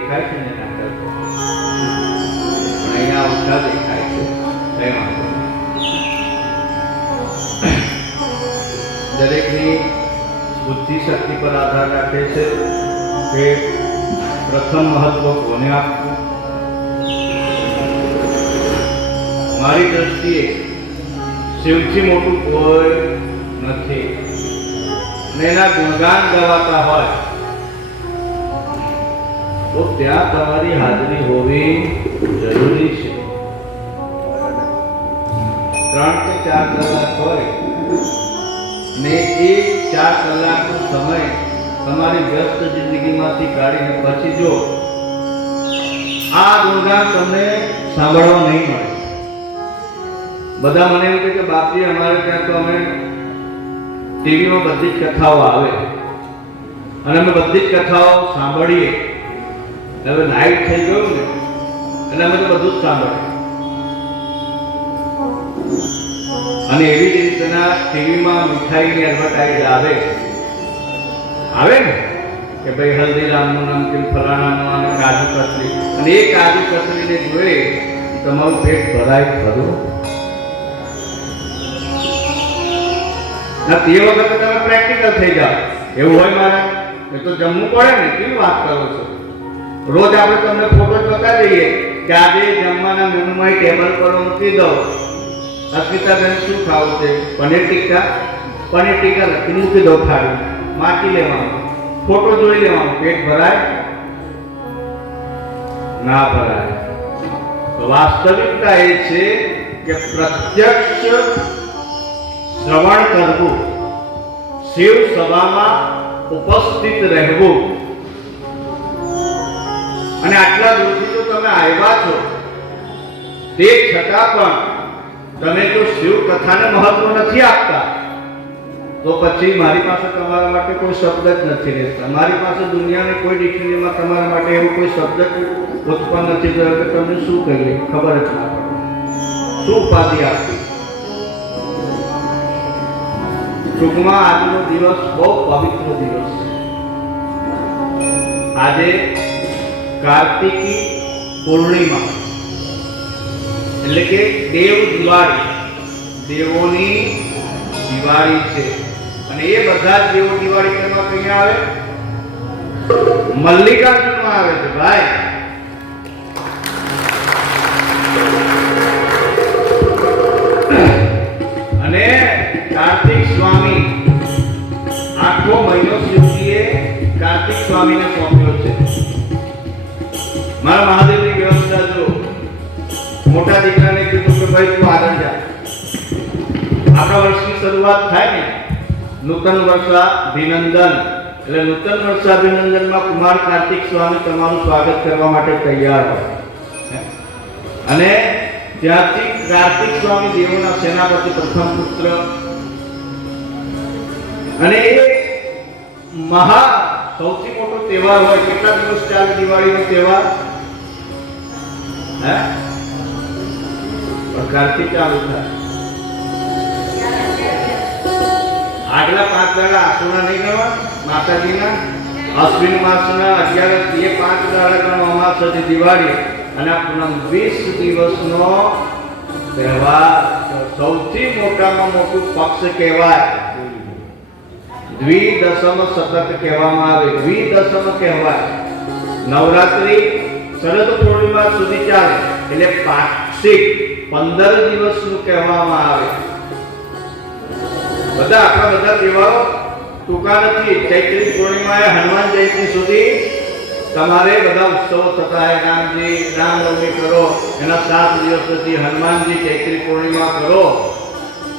દેખાય છે ને એના કરતા અહીંયા ઓછા દેખાય છે. કઈ વાંધો નહીં. દરેકની બુદ્ધિ શક્તિ પર આધાર રાખે છે કે પ્રથમ મહત્વ કોને આપવું. મારી દ્રષ્ટિએ સૌથી મોટું કોઈ નથી અને એના ગુણગાન ગવાતા હોય તો ત્યાં તમારી હાજરી હોવી જરૂરી છે. 3 કે 4 કલાક હોય ને એ 4 કલાકનો સમય તમારી વ્યસ્ત જિંદગીમાંથી કાઢીને પછી જો આ ગુણગાન તમને સાંભળવા નહીં મળે. બધા મને એમ કહે કે બાપજી અમારે ત્યાં તો અમે ટીવીમાં બધી જ કથાઓ આવે અને અમે બધી જ કથાઓ સાંભળીએ. હવે લાઈવ થઈ ગયું ને એટલે અમે તો બધું જ સાંભળીએ. અને એવી જ રીતના ટીવીમાં મીઠાઈની એડવર્ટાઇઝ આવે ને કે ભાઈ હલ્દીરામનું નમકીન ફલાણાનું અને કાજુ કતરી, અને એ કાજુ કતરીને જોઈ તમારું પેટ ભરાય ખરું. તે વખતે તમે પ્રેક્ટિકલ થઈ જાઓ. એવું હોય મારે એ તો જમવું પડે ને. કેવી વાત કરો છો? રોજ આપણે તમને ફોટો બતાવી દઈએ કે આજે જમવાના મેનુમાં ટેબલ પર મૂકી દો. અસ્મિતાબેન શું ખાવું છે? પનીર ટિક્કા. પનીર ટિક્કા લખી મૂકી દો. થાળી માટી લેવાનું, ફોટો જોઈ લેવાનો. પેટ ભરાય? ના ભરાય. તો વાસ્તવિકતા એ છે કે પ્રત્યક્ષ શ્રવણ કરવું, શિવ સભામાં ઉપસ્થિત રહેવું. અને આટલા દૂરથી તો તમે આવ્યા છો તે છતાં પણ તમે જો શિવ કથાને મહત્વ નથી આપતા તો પછી મારી પાસે તમારા માટે કોઈ શબ્દ જ નથી રહેતા. મારી પાસે દુનિયાની કોઈ ડિક્શનરીમાં તમારા માટે એવો કોઈ શબ્દ ઉત્પન્ન નથી થયો કે તમને શું કહીએ ખબર જ ના પડે. શું ઉપાધિ આપવી? ટૂંકમાં આજનો દિવસ બહુ પવિત્ર દિવસ છે. આજે કાર્તિકી પૂર્ણિમા એટલે કે દેવ દિવાળી, દેવોની દિવાળી છે. અને એ બધા જ દેવો દિવાળી કરવા કઈ આવે? મલ્લિકાર્જુનમાં આવે છે ભાઈ. અને કાર્તિક સ્વામી આખો મહિનો શિવજીએ કાર્તિક સ્વામીને સોંપ્યો છે. મારા મહાદેવની વ્યવસ્થા જો મોટા દીકરાને કીધું કે ભાઈ તું આગળ જા. આપણા વર્ષની શરૂઆત થાય ને નૂતન વર્ષાભિનંદન, એટલે નૂતન વર્ષાભિનંદનમાં કુમાર કાર્તિક સ્વામી તમારું સ્વાગત કરવા માટે તૈયાર હોય. અને ત્યાંથી કાર્તિક સ્વામી દેવોના સેનાપતિ, પ્રથમ પુત્ર. અને એ મહા સૌથી મોટો તહેવાર હોય. કેટલા દિવસ ચાલે દિવાળીનો તહેવાર? કાર્તિક ચાલુ થાય. આગલા 5 દાડા આસુના નહીં ગણવા માતાજીના. અશ્વિન માસના 11 એ 5 દાડા ગણવા અમાસથી દિવાળી. અને આ પૂનમ 20 દિવસનો તહેવાર. સૌથી મોટામાં મોટું પક્ષ કહેવાય. દ્વિદશમ સતત કહેવામાં આવે. દ્વિદશમ કહેવાય. નવરાત્રી શરદ પૂર્ણિમા સુધી ચાલે એટલે પાક્ષિક 15 દિવસનું કહેવામાં આવે. બધા આપણા બધા તહેવારો ટૂંકા નથી. ચૈત્રી પૂર્ણિમાએ હનુમાન જયંતિ સુધી તમારે બધા ઉત્સવો થતા હોય. રામજી રામનવમી કરો, એના 7 દિવસ સુધી હનુમાનજી ચૈત્રી પૂર્ણિમા કરો.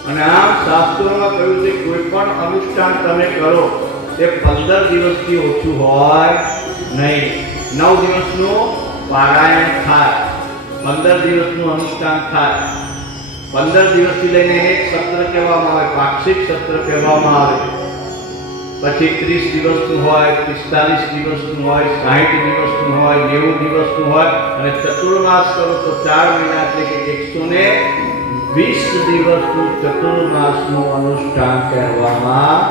અને આમ શાસ્ત્રોમાં કહ્યું છે કોઈ પણ અનુષ્ઠાન તમે કરો તે 15 દિવસથી ઓછું હોય નહીં. 9 દિવસનું પારાયણ થાય, 15 દિવસનું અનુષ્ઠાન થાય. 15 દિવસથી લઈને એક સત્ર કહેવામાં આવે, પાક્ષિક સત્ર કહેવામાં આવે. પછી 30 દિવસનું હોય, 45 દિવસનું હોય, 60 દિવસનું હોય, 90 દિવસનું હોય. અને ચતુર્માસ કરો તો 4 મહિના એટલે કે 120 દિવસનું ચતુર્માસનું અનુષ્ઠાન કહેવામાં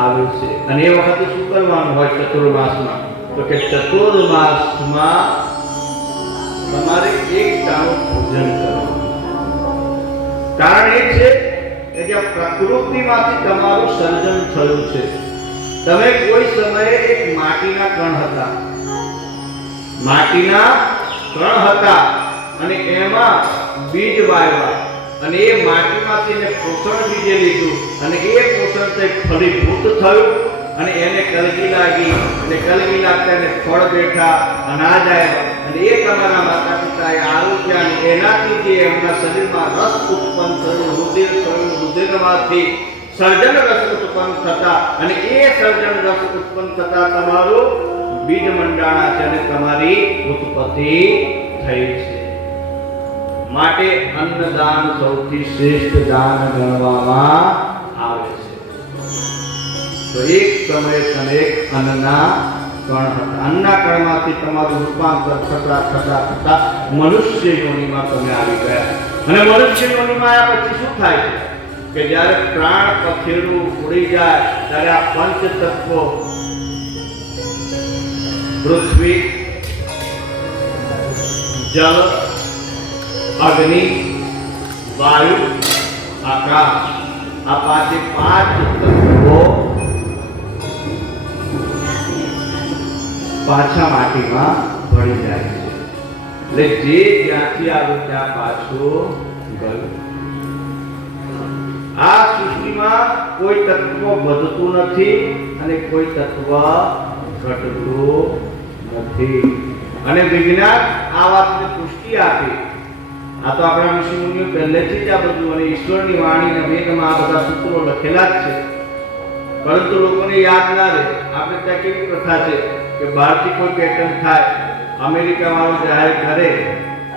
આવે છે. અને એ વખતે શું કરવાનું હોય ચતુર્માસમાં? તો કે ચતુર્માસમાં તમારે એક ટાણું ભોજન કરવાનું. કારણ એ છે કે આ પ્રકૃતિમાંથી તમારું સર્જન થયું છે. તમે કોઈ સમયે એક માટીના કણ હતા, અને એમાં બીજ વાવ્યા, અને એ માટીમાંથી એને પોષણ બીજે લીધું, અને એ પોષણ તે ફળીભૂત થયું, અને એને કલગી લાગી, અને કલગી લાગતા એને ફળ બેઠા, અનાજ આવ્યા, અને એ તમારા માતા પિતાએ આરોગ્ય, અને એનાથી જે એમના શરીરમાં રસ ઉત્પન્ન થયું, રુધિર થયું, રુધિરમાંથી સર્જન રસ ઉત્પન્ન થતા, અને એ સર્જન રસ ઉત્પન્ન થતા તમારું બીજ મંડાણા છે અને તમારી ઉત્પત્તિ થઈ છે. માટે અન્નદાન સૌથી શ્રેષ્ઠ દાન ગણવામાં આવે છે. તો એક સમયે તમે એક અન્નના કણ હતા. અન્નના કણમાંથી તમારું રૂપાંતર થતા મનુષ્ય યોનિમાં તમે આવી ગયા. અને મનુષ્ય યોનિમાં આવ્યા પછી શું થાય છે કે જ્યારે પ્રાણ પથેરું ઉડી જાય ત્યારે આ પંચ તત્વો પૃથ્વી, જલ, અગ્નિ, વાયુ, આકાશ, આ પાંચ તત્વો પાછા માટીમાં ભળી જાય છે. એટલે જે જ્યાંથી આવ્યું ત્યાં પાછું ગયું. આ સૃષ્ટિમાં કોઈ તત્વ વધતું નથી અને કોઈ તત્વ ઘટતું નથી. અને વિજ્ઞાન આ વાતને પુષ્ટિ આપી. આ તો આપણા ઋષિ મુનિઓ પહેલેથી જ આ બધું, અને ઈશ્વરની વાણી અને વેદમાં આ બધા સૂત્રો લખેલા જ છે, પરંતુ લોકોને યાદ ના રહે. આપણે ત્યાં કેવી પ્રથા છે કે બહારથી કોઈ પેટર્ન થાય, અમેરિકા વાળો જાહેર કરે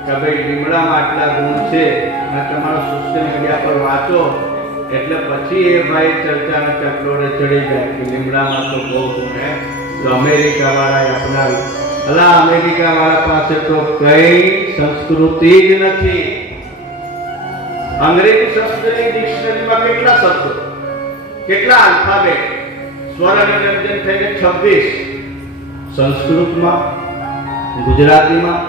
કે ભાઈ લીમડામાં આટલા ગુણ છે અને તમારા સોશિયલ મીડિયા પર વાંચો, એટલે પછી એ ભાઈ ચર્ચાના ચક્રોને ચડી જાય કે લીમડામાં તો બહુ ગુણ હે. તો અમેરિકા વાળાએ અપનાવ્યું. અલા, અમેરિકા વાળા પાસે તો કઈ સંસ્કૃતિ જ નથી. અંગ્રેજી સંસ્કૃતની ડિક્શનરીમાં કેટલા શબ્દો, કેટલા આલ્ફાબેટ, સ્વર અને વ્યંજન થઈને 26. સંસ્કૃતમાં, ગુજરાતીમાં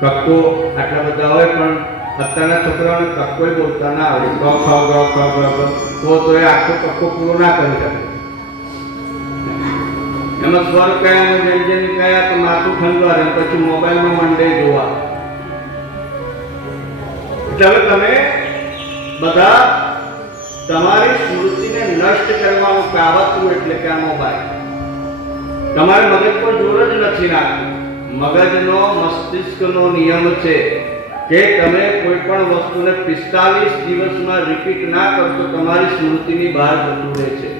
કક્કો આટલા બધા હોય, પણ અત્યારના છોકરાઓને કક્કોય બોલતા ના આવડે. ગ ખ ગ ખ ગ તો એ આખો કક્કો પૂરો ના કરી શકે. એમાં સ્વર કયા, વ્યંજન કયા, તો માથું ખંજવારે, પછી મોબાઈલમાં મંડે જોવા. એટલે હવે તમે બધા તમારી સ્મૃતિને નષ્ટ કરવાનું કાવતરું એટલે કે આ મોબાઈલ તમારે મગજ પર જોર જ નથી નાખતું. મગજનો, મસ્તિષ્કનો નિયમ છે કે તમે કોઈ પણ વસ્તુને 45 દિવસમાં રિપીટ ના કરશો તમારી સ્મૃતિની બહાર જતું રહે છે.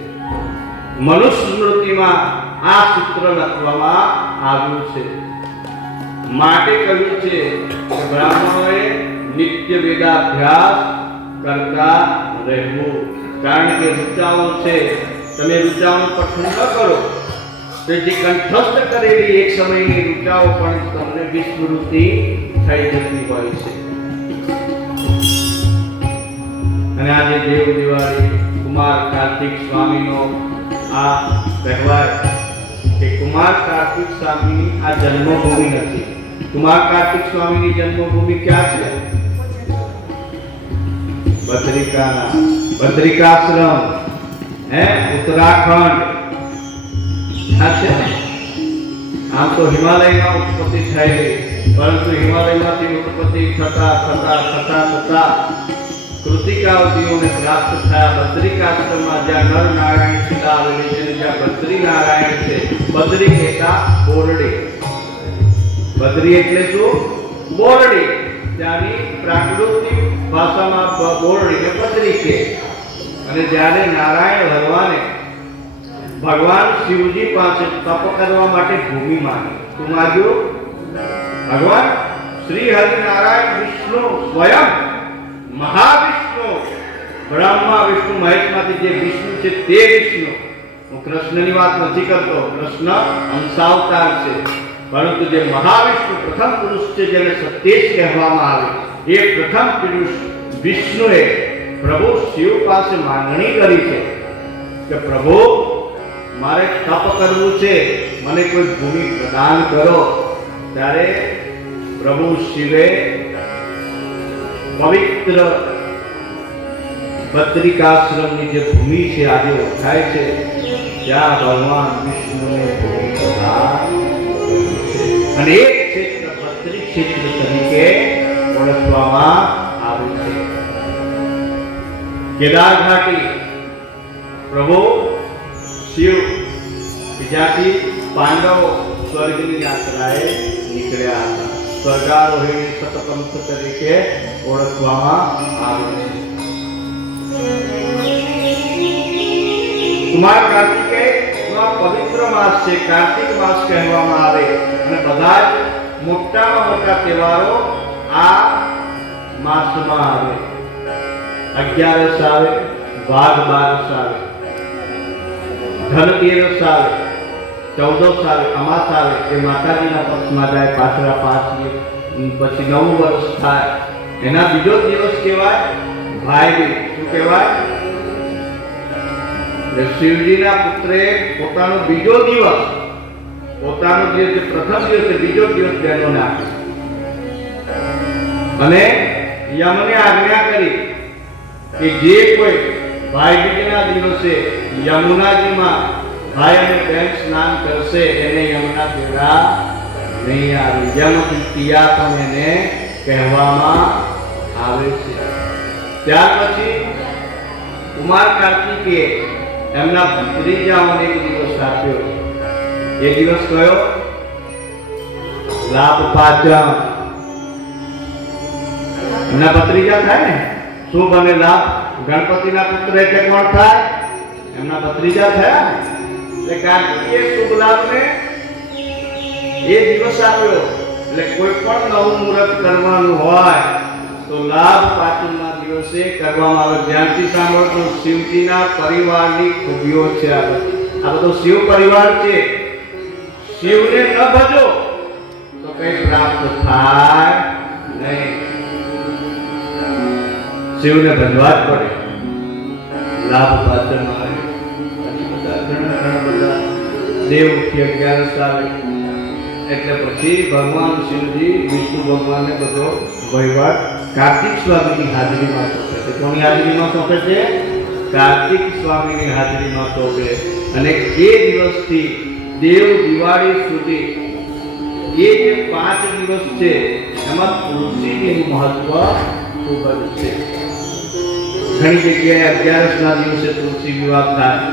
મનુષ્ય સ્મૃતિમાં આ સૂત્ર લખવામાં આવ્યું છે. માટે કહ્યું છે કે બ્રાહ્મણોએ નિત્ય વેદાભ્યાસ કરતા રહેવું. કારણ કે ઋચાઓ છે, તમે ઋચાઓનું પઠન ન કરો તો જે કંઠસ્થ કરેલી એક સમયની ઋચાઓ પણ તમને વિસ્મૃતિ થઈ જતી હોય છે. અને આજે દેવ દિવાળી, કુમાર કાર્તિક સ્વામીનો આ તહેવાર, કે કુમાર કાર્તિક સ્વામીની આ જન્મભૂમિ નથી. કુમાર કાર્તિક સ્વામીની જન્મભૂમિ ક્યાં છે? બદ્રિકાશ્રમ, ઉત્તરાખંડ. આમ તો હિમાલયમાં ઉત્પત્તિ થયેલી, પરંતુ હિમાલયમાંથી ઉત્પત્તિ થતા કૃતિકાવતીઓને પ્રાપ્ત થયા બદ્રિકાશ્રમમાં, જ્યાં નર નારાયણ શિલા આવેલી છે, જ્યાં બદ્રી નારાયણ છે. બદ્રી કહેતા બોરડી. બદ્રી એટલે શું? બોરડી. ત્યાંની પ્રાકૃતિક ભાષામાં બોરડીને બદ્રી કહે. અને જ્યારે નારાયણ ભગવાન શિવજી પાસે તપ કરવા માટે ભૂમિ માંગી. તું માગ્યું? ભગવાન શ્રી હરિનારાયણ વિષ્ણુ સ્વયં મહાવિષ્ણુ, બ્રહ્મા વિષ્ણુ મહેશમાંથી જે વિષ્ણુ છે તે વિષ્ણુ. હું કૃષ્ણની વાત નથી કરતો, કૃષ્ણ અંશાવતાર છે, પરંતુ જે મહાવિષ્ણુ પ્રથમ પુરુષ છે, જેને સત્યેશ કહેવામાં આવે, એ પ્રથમ પુરુષ વિષ્ણુએ પ્રભુ શિવ પાસે માંગણી કરી છે કે પ્રભુ, મારે તપ કરવું છે, મને કોઈ ભૂમિ પ્રદાન કરો, ત્યારે પ્રભુ શિવે પવિત્ર બદ્રિકાશ્રમની જે ભૂમિ છે આજે ઓળખાય છે, ત્યાં ભગવાન વિષ્ણુને ભૂમિ પ્રદાન અને એક ક્ષેત્ર બદ્રી ક્ષેત્ર તરીકે ઓળખવામાં આવે છે. કેદાર ઘાટી પ્રભુ શિવ જ્યાંથી પાંડવો સ્વર્ગની યાત્રાએ નીકળ્યા હતા, સ્વર્ગારોહિણી સતપંથ તરીકે ઓળખવામાં આવે છે. કુમાર કાર્તિકેય પવિત્ર માસ છે, કાર્તિક માસ કહેવામાં આવે અને બધા જ મોટામાં મોટા તહેવારો આ માસમાં આવે. 11 આવે, વાઘ બારસ આવે, ધનતેરસ આવે, 14 આવે, અમાસ આવે, એ માતાજીના પક્ષમાં જાય, પાછળ 5 પછી નવું વર્ષ થાય, એના બીજો દિવસ કહેવાય ભાઈબીજ. શું કહેવાય? શિવજીના પુત્રે પોતાનો બીજો દિવસ, પોતાનો જે પ્રથમ દિવસ છે, બીજો દિવસ બહેનોને આપ્યો અને યમને આજ્ઞા કરી કે જે કોઈ ભાઈબીજના દિવસે યમુનાજીમાં ભાઈ અને બહેન સ્નાન કરશે એને યમુના જોડા નહીં આવે. યમ તૃતીયા પણ એને કહેવામાં આવે છે. ત્યાર પછી કુમાર કાર્તિકેય એમના ભત્રીજાઓને એક દિવસ આપ્યો. એ દિવસ કયો? લાભ પાંચમ. એમના ભત્રીજા થાય ને, શું બને? લાભ. ગણપતિના પુત્ર એટલે કોણ થાય? એમના ભત્રીજા થયા ને. એટલે કાર્તિકેય શુભ લાભને એ દિવસ આપ્યો. એટલે કોઈ પણ નવું મુહૂર્ત કરવાનું હોય તો લાભ પાંચમના દિવસે કરવામાં આવે. ધ્યાનથી સાંભળો, શિવજીના પરિવારની ખૂબીઓ છે. આ બધો શિવ પરિવાર છે. શિવને ન ભજો તો કઈ પ્રાપ્ત થાય નહીં. શિવને ભજવા જ પડે. લાભ પાંચમ આવે, ઘણા બધા દેવથી 11 આવે, એટલે પછી ભગવાન શિવજી વિષ્ણુ ભગવાનને બધો વહીવટ કાર્તિક સ્વામીની હાજરીમાં સોંપે છે. કોની હાજરીમાં સોંપે છે? કાર્તિક સ્વામીની હાજરીમાં સોંપે. અને એ દિવસથી દેવ દિવાળી સુધી એ જે 5 દિવસ છે એમાં તુલસીજીનું મહત્વ ખૂબ જ છે. ઘણી જગ્યાએ 11ના દિવસે તુલસી વિવાહ થાય.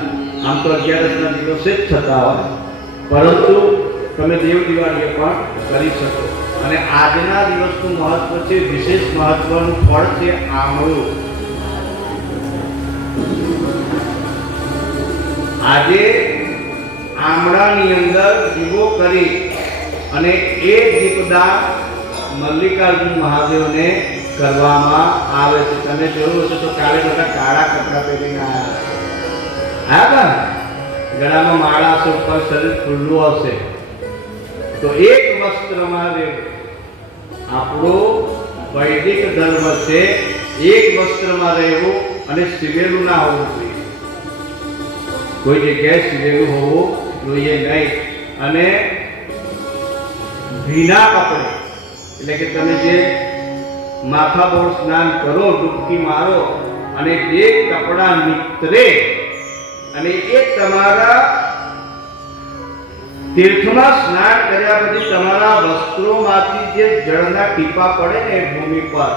આમ તો 11ના દિવસે જ થતા હોય, પરંતુ તમે દેવ દિવાળીએ પણ કરી શકો. અને આજના દિવસનું મહત્વ છે, વિશેષ મહત્વનું ફળ છે આમળું. આજે આમળાની અંદર દીવો કરી અને એ દીપદાન મલ્લિકાર્જુન મહાદેવને કરવામાં આવે છે. તમે જોયું હશે તો કાલે બધા કાળા કપડા પહેરીને આવ્યા હતા. ગળામાં માળા હશે, ઉપર શરીર ખુલ્લું હશે, તો એક વસ્ત્રમાં રહેવું. આપણો વૈદિક ધર્મ છે, એક વસ્ત્રમાં રહેવું અને સિવેલું ના હોવું જોઈએ. કોઈ જગ્યાએ સિવેલું હોવું જોઈએ નહીં. અને ભીના કપડે, એટલે કે તમે જે માથાબોળ સ્નાન કરો, ડૂબકી મારો અને જે કપડા નીતરે અને એ તમારા તીર્થમાં સ્નાન કર્યા પછી તમારા વસ્ત્રોમાંથી જે જળના ટીપા પડે ને ભૂમિ પર,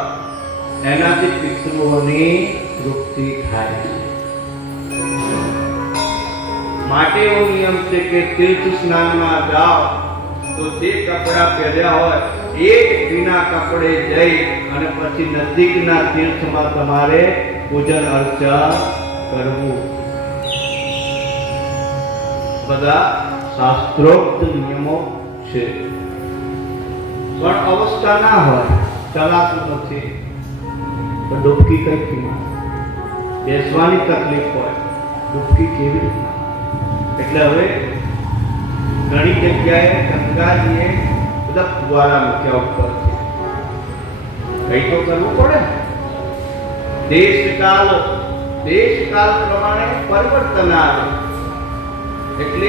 એનાથી પિતૃઓની તૃપ્તિ થાય છે. માટે એવો નિયમ છે કે તીર્થ સ્નાનમાં જાઓ તો જે કપડા પહેર્યા હોય એ ભીના કપડે જઈ અને પછી નજીકના તીર્થમાં તમારે પૂજન અર્ચન કરવું. બધા શાસ્ત્રોક્ત નિયમો છે. પણ અવસ્થા ના હોય, ચલાતું નથી, તો ડૂબકી કઈ બેસવાની તકલીફ હોય, ડૂબકી કેવી રીતના? એટલે હવે ઘણી જગ્યાએ ગંગાજીએ બધા ફુવારા મૂક્યા ઉપરથી. કઈ તો કરવું પડે. દેશકાલ પ્રમાણે પરિવર્તન આવે. એટલે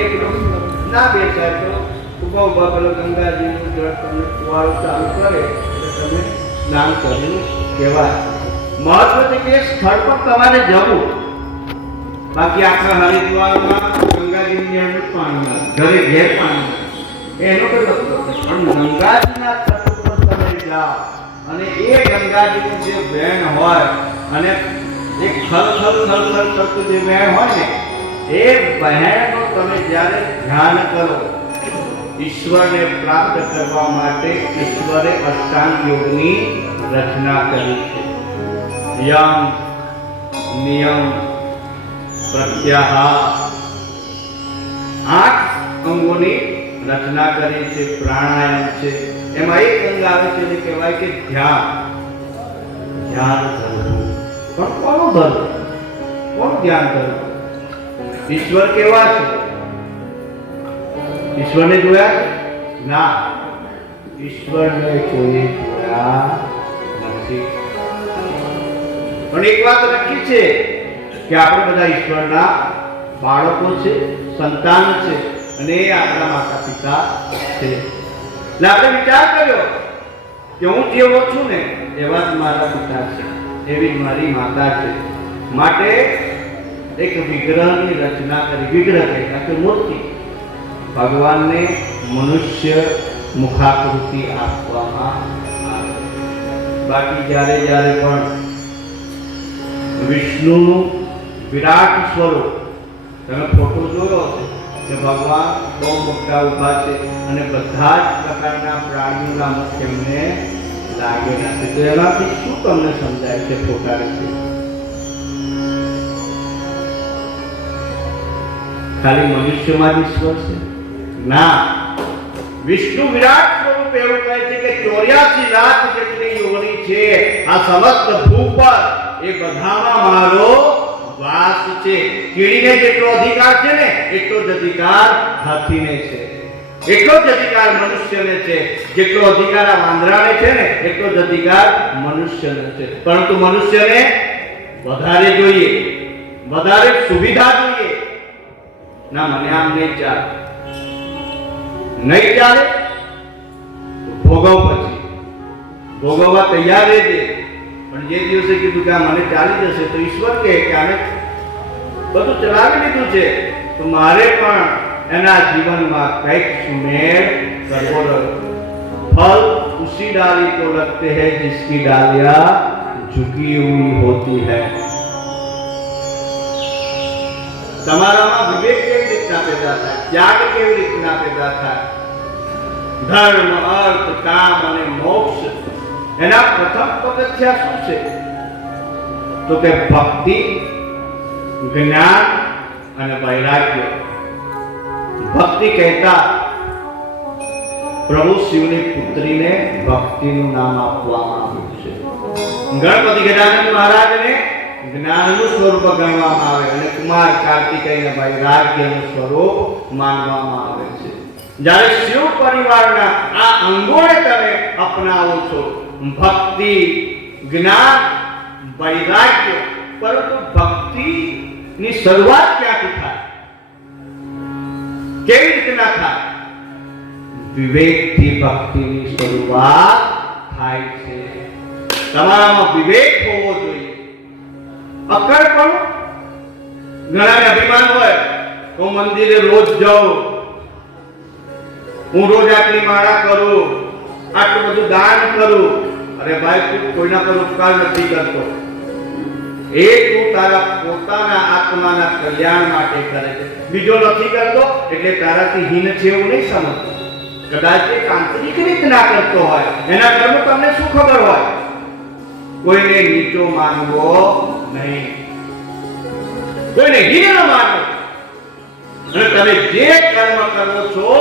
ના બેસાય તો ઉભા ઉભા પેલો ગંગાજીનું જળ તમને કુવાડું ચાલુ કરે એટલે તમે સ્નાન કર્યું કહેવાય. મહત્વ છે કે એ સ્થળ પર તમારે જવું. બાકી આખા હરિદ્વારમાં ગંગાજીની અંદર પાણીમાં ઘરે ઘેર પાણીમાં એનો કોઈ મતલબ નથી. પણ ગંગાજીના તટ પર તમે જાઓ અને એ ગંગાજીની જે વહેણ હોય અને એ ખલખલ ખલખલ કરતું જે વહેણ હોય ને એ વહેણનો તમે જ્યારે ધ્યાન કરો, ઈશ્વરને પ્રાપ્ત કરવા માટે ઈશ્વરે અષ્ટાંગ યોગની રચના કરી છે. યમ, નિયમ, પ્રત્યાહાર 8 અંગોની રચના કરી છે. પ્રાણાયામ છે. એમાં એક અંગ આવે છે જે કહેવાય કે ધ્યાન. ધ્યાન ધરવું. પણ કોનું ધરવું? કોનું ધ્યાન ધરવું? ઈશ્વર કેવા છે? ઈશ્વરને જોયા છે? ના, ઈશ્વરને કોઈ જોયા નથી. પણ એક વાત નક્કી છે કે આપણે બધા ઈશ્વરના બાળકો છે, સંતાન છે અને એ આપણા માતા પિતા છે. એટલે આપણે વિચાર કર્યો કે હું જેવો છું ને એવા જ મારા પિતા છે, એવી જ મારી માતા છે. માટે એક વિગ્રહની રચના કરી. વિગ્રહ કહેવાય કે મૂર્તિ. ભગવાનને મનુષ્ય મુખાકૃતિ આપવામાં આવે. બાકી જ્યારે જ્યારે પણ વિષ્ણુનું વિરાટ સ્વરૂપ તમે ફોટો જોયો હશે કે ભગવાન બહુ મોટા ઊભા છે અને બધા જ પ્રકારના પ્રાણીઓના મુખ એમને લાગેલા છે. તો એનાથી શું તમને સમજાય છે ફોટા રીતે? ખાલી મનુષ્યમાં જ ઈશ્વર છે? ના, વિષ્ણુ વિરાટ સ્વરૂપ એવું કહે છે કે 84 લાખ જેટલી યોની છે આ સમસ્ત ભૂ પર, એ બધામાં મારો વાસ છે. કીડીને જેટલો અધિકાર છે ને એટલો જ અધિકાર હાથીને છે, એટલો જ અધિકાર મનુષ્યને છે. જેટલો અધિકાર આ વાંદરાને છે ને એટલો જ અધિકાર મનુષ્યને છે. પરંતુ મનુષ્યને વધારે જોઈએ, વધારે સુવિધા જોઈએ. ના, મને આમ નહીં ચાલે. નહીં ચાલે તો ભોગવ. પછી ભોગવવા તૈયાર રહેજે. પણ જે દિવસે કીધું કે આ મને ચાલી જશે તો ઈશ્વર કહે કે આને બધું ચલાવી લીધું છે તો મારે પણ એના જીવનમાં કંઈક સુમેળ કરવો રહ્યો. फल उसी डाली को लगते हैं जिसकी डालियां झुकी हुई होती है. તમારામાં વિવેક કેવી રીતના પેદા થાય? ત્યાગ કેવી રીતના પેદા થાય? ધર્મ, અર્થ, કામ અને મોક્ષ એના પ્રથમ પગથિયા શું છે? તો કે ભક્તિ, જ્ઞાન અને વૈરાગ્ય. ભક્તિ કહેતા પ્રભુ શિવની પુત્રીને ભક્તિનું નામ આપવામાં આવ્યું છે. ગણપતિ ગજાનન મહારાજને જ્ઞાનનું સ્વરૂપ ગણવામાં આવે અને કુમાર કાર્તિકેયને વૈરાગ્યનું સ્વરૂપ માનવામાં આવે છે. જ્યારે શિવ પરિવારના આ અંગોને તમે અપનાવો છો, ભક્તિ, જ્ઞાન, વૈરાગ્ય, પરંતુ ભક્તિની શરૂઆત ક્યાંથી થાય? કેવી રીતના થાય? વિવેકથી ભક્તિની શરૂઆત થાય છે. તમારામાં વિવેક હોવો જોઈએ. અક્કડ પણ ઘણાને અભિમાન હોય તો મંદિરે રોજ જાઉં, હું રોજ આટલી માળા કરું, આટલું બધું દાન કરું. અરે ભાઈ, તું કોઈના પર ઉપકાર નથી કરતો. એ તું તારા પોતાના આત્માના કલ્યાણ માટે કરે છે. બીજો નથી કરતો એટલે તારાથી હીન છે એવું નહીં સમજતો. કદાચ એ આંતરિક રીતના કરતો હોય, એના કર્મ તમને શું ખબર હોય? કોઈને નીચો માનવો નહીં, કોઈને હીન માનવો. અને તમે જે કર્મ કરો છો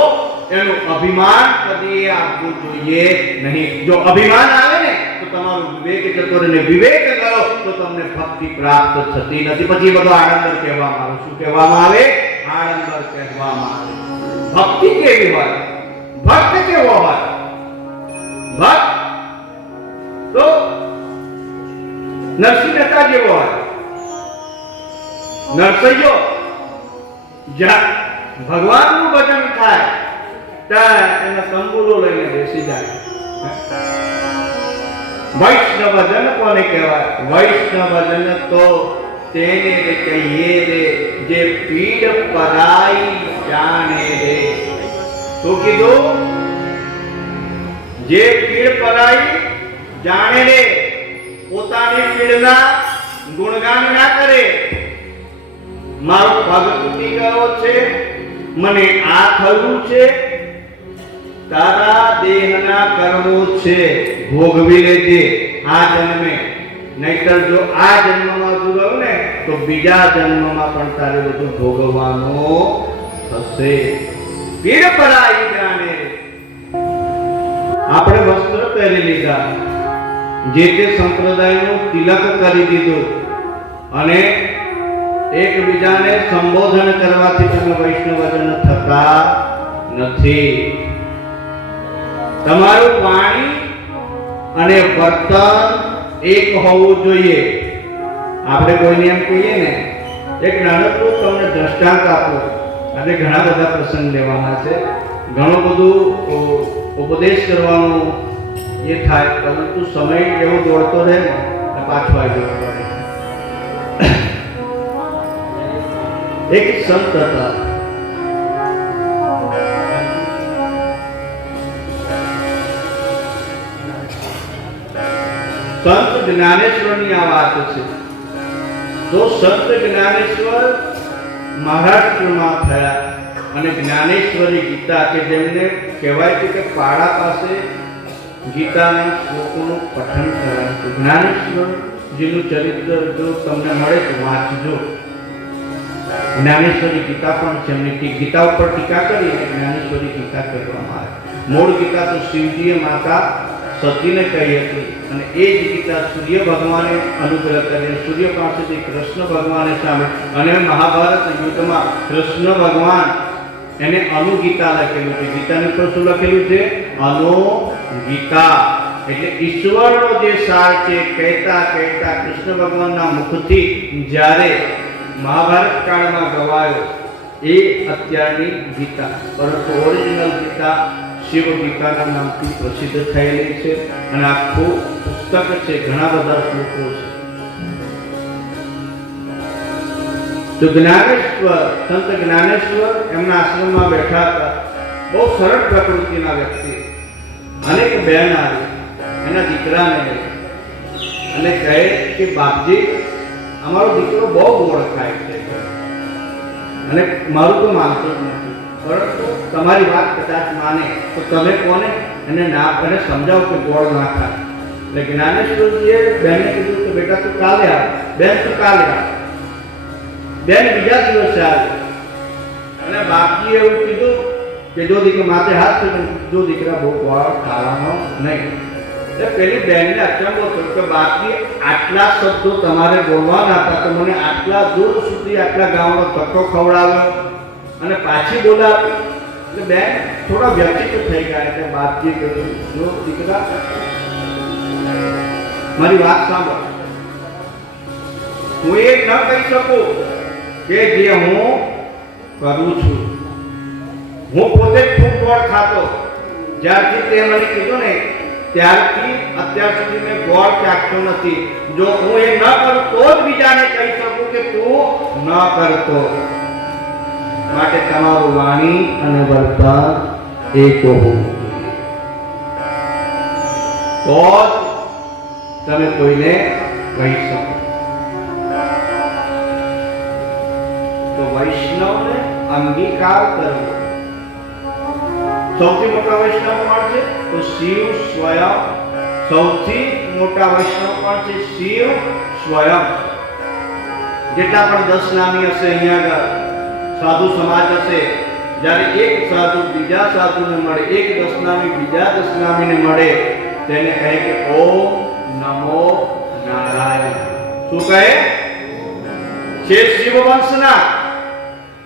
એનું અભિમાન કદી આપવું જોઈએ નહીં. જો અભિમાન આવે ને તો તમારું વિવેક જતો રહે. વિવેક કરો તો તમને ભક્તિ પ્રાપ્ત થતી નથી. પછી બધો આડંબર કહેવામાં આવે. શું કહેવામાં આવે? આડંબર કહેવામાં આવે. ભક્તિ કેવી હોય? ભક્ત કેવો હોય? ભક્ત તો નરસિંહ મહેતા જેવો હોય. નરસૈયો ભગવાનનું ભજન થાય ત્યાં એના તંબુલો લઈને બેસી જાય. વૈષ્ણવજન કોને કહેવાય? વૈષ્ણવજન તો તેને રે કહીએ રે જે પીડ પરાઈ જાણે રે. શું કીધું? જે પીડ પરાઈ જાણે રે. પોતાની પીડના ગુણગાન ના કરે. મારો પગ તૂટી ગયો છે, મને આ થયું છે, તારા દેહના કર્મો છે, ભોગવી લેજે આ જન્મે. નહીતર જો આ જન્મમાં તું રહ્યો ને તો બીજા જન્મમાં પણ તારે બધું ભોગવવાનું થશે. પીડ પરાઈ જાણે. આપણે વસ્ત્ર પહેરી લીધા, જે તે સંપ્રદાયનું તિલક કરી દીધું અને એકબીજાને સંબોધન કરવાથી તમે વૈષ્ણવજન થતા નથી. તમારું વાણી અને વર્તન એક હોવું જોઈએ. આપણે કોઈને એમ કહીએ ને, એક નાનકડું તમને દ્રષ્ટાંત આપો. આજે ઘણા બધા પ્રસંગ લેવાના છે, ઘણું બધું ઉપદેશ કરવાનું એ થાય, પરંતુ સમય એવો દોડતો રહે ને પાછો આવી જવો પડે. એક સંત હતા, સંત જ્ઞાનેશ્વરની આ વાત છે. તો સંત જ્ઞાનેશ્વર મહારાષ્ટ્રમાં થયા અને જ્ઞાનેશ્વરી ગીતા, કે જેમને કહેવાય છે કે પાડા પાસે ગીતાના શ્લોકોનું પઠન કરાયું હતું. જ્ઞાનેશ્વરજીનું ચરિત્ર જો તમને મળે તો વાંચજો. જ્ઞાનેશ્વરી ગીતા પણ છે, એમની ગીતા ઉપર ટીકા કરી અને જ્ઞાનેશ્વરી ગીતા કહેવામાં આવે. મૂળ ગીતા તો શિવજીએ માતા સતીને કહી હતી અને એ જ ગીતા સૂર્ય ભગવાને અનુગ્રહ કરીને સૂર્ય પાસેથી કૃષ્ણ ભગવાને સામે, અને મહાભારત યુદ્ધમાં કૃષ્ણ ભગવાન એને અનુગીતા લખેલું છે. ગીતાની ઉપર શું લખેલું છે? અનુગીતા. એટલે ઈશ્વરનો જે સાર છે કહેતા કહેતા કૃષ્ણ ભગવાનના મુખથી જ્યારે મહાભારત કાળમાં ગવાયો એ અત્યારની ગીતા, પરંતુ ઓરિજિનલ ગીતા શિવ ગીતાના નામથી પ્રસિદ્ધ થયેલી છે અને આખું પુસ્તક છે, ઘણા બધા શ્લોકો છે. તો જ્ઞાનેશ્વર, સંત જ્ઞાનેશ્વર એમના આશ્રમમાં બેઠા હતા. બહુ સરળ પ્રકૃતિના વ્યક્તિ. અનેક બહેન આવી એના દીકરાને અને કહે કે બાપજી, અમારો દીકરો બહુ ગોળ ખાય છે અને મારું તો માનતો જ નથી, પરંતુ તમારી વાત કદાચ માને તો તમે કોને એને ના એને સમજાવો કે ગોળ ના ખાય. એટલે જ્ઞાનેશ્વરજીએ બહેને કીધું કે બેટા તું કાલે આવ. બેન તું કાલે આવ. બેન બીજા દિવસે આવી અને બાપજીએ એવું કીધું કે જો દીકરા માથે હાથ છે, જો દીકરા બહુ ગોળ ખાવાનો નહીં. એટલે પેલી બહેનને અચંબો થયો કે બાપજી આટલા શબ્દો તમારે બોલવાના હતા તો મને આટલા દૂર સુધી આટલા ગામનો ધક્કો ખવડાવ્યો અને પાછી બોલાવી. એટલે બેન થોડા વ્યથિત થઈ ગયા. એટલે બાપજી કહ્યું, જો દીકરા મારી વાત સાંભળ, હું એ ન કહી શકું કે જે હું કરું છું. હું પોતે ખૂબ ગોળ ખાતો. જ્યારથી તે મને કીધું ને ત્યારથી અત્યાર સુધી મેં ગોળ ચાખ્યો નથી. જો હું એ ન કરું તો જ બીજાને કહી શકું કે તું ન કરતો. માટે તમારું વાણી અને વર્તન એક હોવું તો જ તમે કોઈને કહી શકો. તો વૈષ્ણવને અંગીકાર કરવો. સૌથી મોટા વૈષ્ણવ કોણ છે? તો શિવ સ્વયં. સૌથી મોટા વૈષ્ણવ કોણ છે? શિવ સ્વયં. જેટલા પણ 10 નામી હશે, અહીંયા આગળ સાધુ સમાજ હશે, જ્યારે એક સાધુ બીજા સાધુને મળે, એક 10 નામી બીજા 10 નામીને મળે, તેને કહે કે ઓમ નમો નારાયણ. શું કહે છે? શિવ વંશના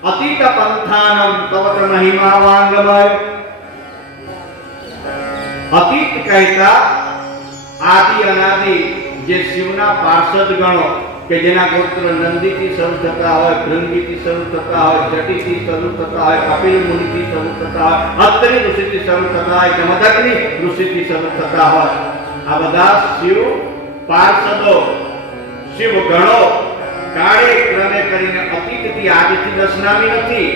અતીત પંથાનમ તવત મહિમા વાંગમય. અતીત કહેતા આદિ અનાદિ જે શિવના પાર્ષદ ગણો કે જેના ગોત્ર નંદીથી શરૂ થતા હોય, ભૃંગીથી શરૂ થતા હોય, જટીથી શરૂ થતા હોય, કપિલ મુનિથી શરૂ થતા હોય, અત્રિ ઋષિથી શરૂ થતા હોય, જમદગ્નિ ઋષિથી શરૂ થતા હોય, આ બધા શિવ પાર્ષદો, શિવ ગણો કાળે ક્રમે કરીને અતીતથી આજથી 10 નામી નથી.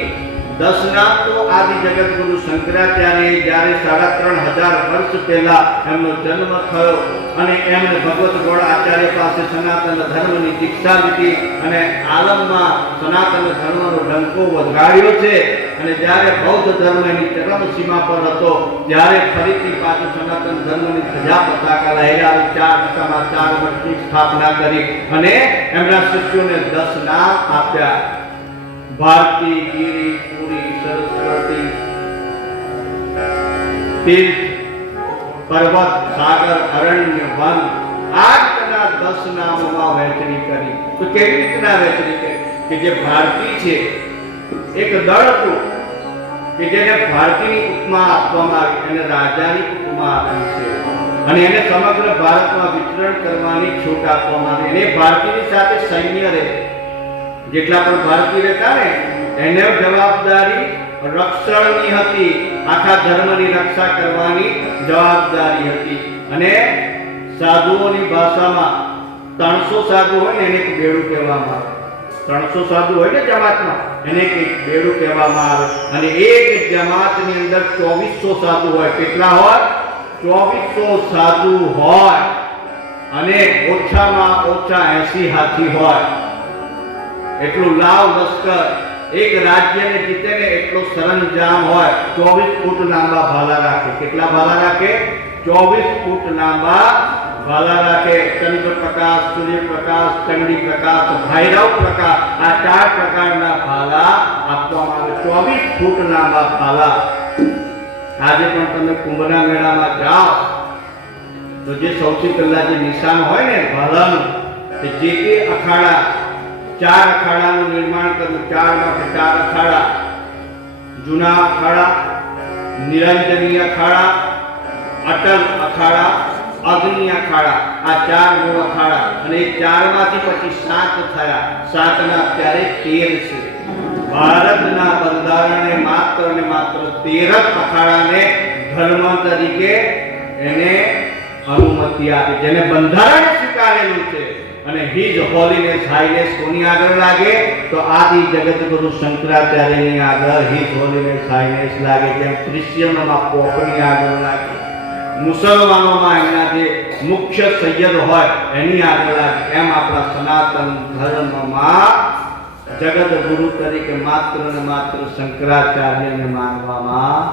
10 નામ તો આદિ જગતગુરુ શંકરાચાર્ય જ્યારે 3500 વર્ષ પહેલા એમનો જન્મ થયો અને એમણે ભગવત ગોળ આચાર્ય પાસે સનાતન ધર્મની દીક્ષા લીધી અને આલમમાં સનાતન ધર્મનો ડંકો વગાડ્યો છે. અને જ્યારે બૌદ્ધ ધર્મ એની ચરમ સીમા પર હતો ત્યારે ફરીથી પાછું સનાતન ધર્મની ધજા પતાકા લહેરાવી 4 દિશામાં 4 મઠની સ્થાપના કરી અને એમના શિષ્યોને 10 નામ આપ્યા. ભારતી, ગિરી, પુરી, સરસ્વતી, તીર્થ, પર્વત, સાગર, અરણ્ય, વન, 8ના 10 નામોમાં વહેંચણી કરી. તો કેવી રીતના વહેંચણી કરી કે જે ભારતી છે એક દળ હતું કે જેને ભારતીની ઉપમા આપવામાં આવી અને રાજાની ઉપમા આપી છે અને એને સમગ્ર ભારતમાં વિચરણ કરવાની છૂટ આપવામાં આવી. એને ભારતીની સાથે સૈન્ય રહે, જેટલા પણ ભારતીય રહેતા ને એને જવાબદારી રક્ષણની હતી, આખા ધર્મની રક્ષા કરવાની જવાબદારી હતી. અને સાધુઓની ભાષામાં 300 સાધુ હોય ને એને એક બેડું કહેવામાં આવે. 300 સાધુ હોય ને જમાતમાં એને એક બેડું કહેવામાં આવે. અને એક જમાતની અંદર 2400 સાધુ હોય. કેટલા હોય? 2400 સાધુ હોય અને ઓછામાં ઓછા 80 હાથી હોય. એટલું લાવ લશ્કર એક રાજ્યને જીતે ને એટલો સરંજામ હોય. 24 ફૂટ લાંબા ભાલા રાખે. કેટલા ભાલા રાખે? 24 ફૂટ લાંબા ભાલા રાખે. ચંદ્ર પ્રકાશ, સૂર્ય પ્રકાશ, ચંડી પ્રકાશ, ભૈરવ પ્રકાશ, આ 4 પ્રકારના ભાલા આપવામાં આવે. 24 ફૂટ લાંબા ભાલા. આજે પણ તમે કુંભના મેળામાં જાઓ તો જે સૌથી પહેલા જે નિશાન હોય ને ભાલાનું, જે તે અખાડા 4 અખાડાનું નિર્માણ કર્યું. 4 માટે 4 અખાડા, જૂના અખાડા, નિરંજની અખાડા, અટલ અખાડા, અગ્નિ અખાડા, આ 4 મૂળ અખાડા. અને એ 4 માંથી પછી 7 થયા. 7ના અત્યારે 13 છે. ભારતના બંધારણે માત્ર ને માત્ર 13 અખાડાને ધર્મ તરીકે એને અનુમતિ આપી, જેને બંધારણ સ્વીકારેલું છે. અને હિજ હોલીનેસ હાઈનેસ કોની આગળ લાગે? તો આદિ જગતગુરુ શંકરાચાર્યની આગળ હિજ હોલીનેસ હાઈનેસ લાગે. જેમ ક્રિશ્ચિયનોમાં પોપની આગળ લાગે, મુસલમાનોમાં એમના જે મુખ્ય સૈયદ હોય એની આગળ લાગે, એમ આપણા સનાતન ધર્મમાં જગતગુરુ તરીકે માત્ર ને માત્ર શંકરાચાર્યને માનવામાં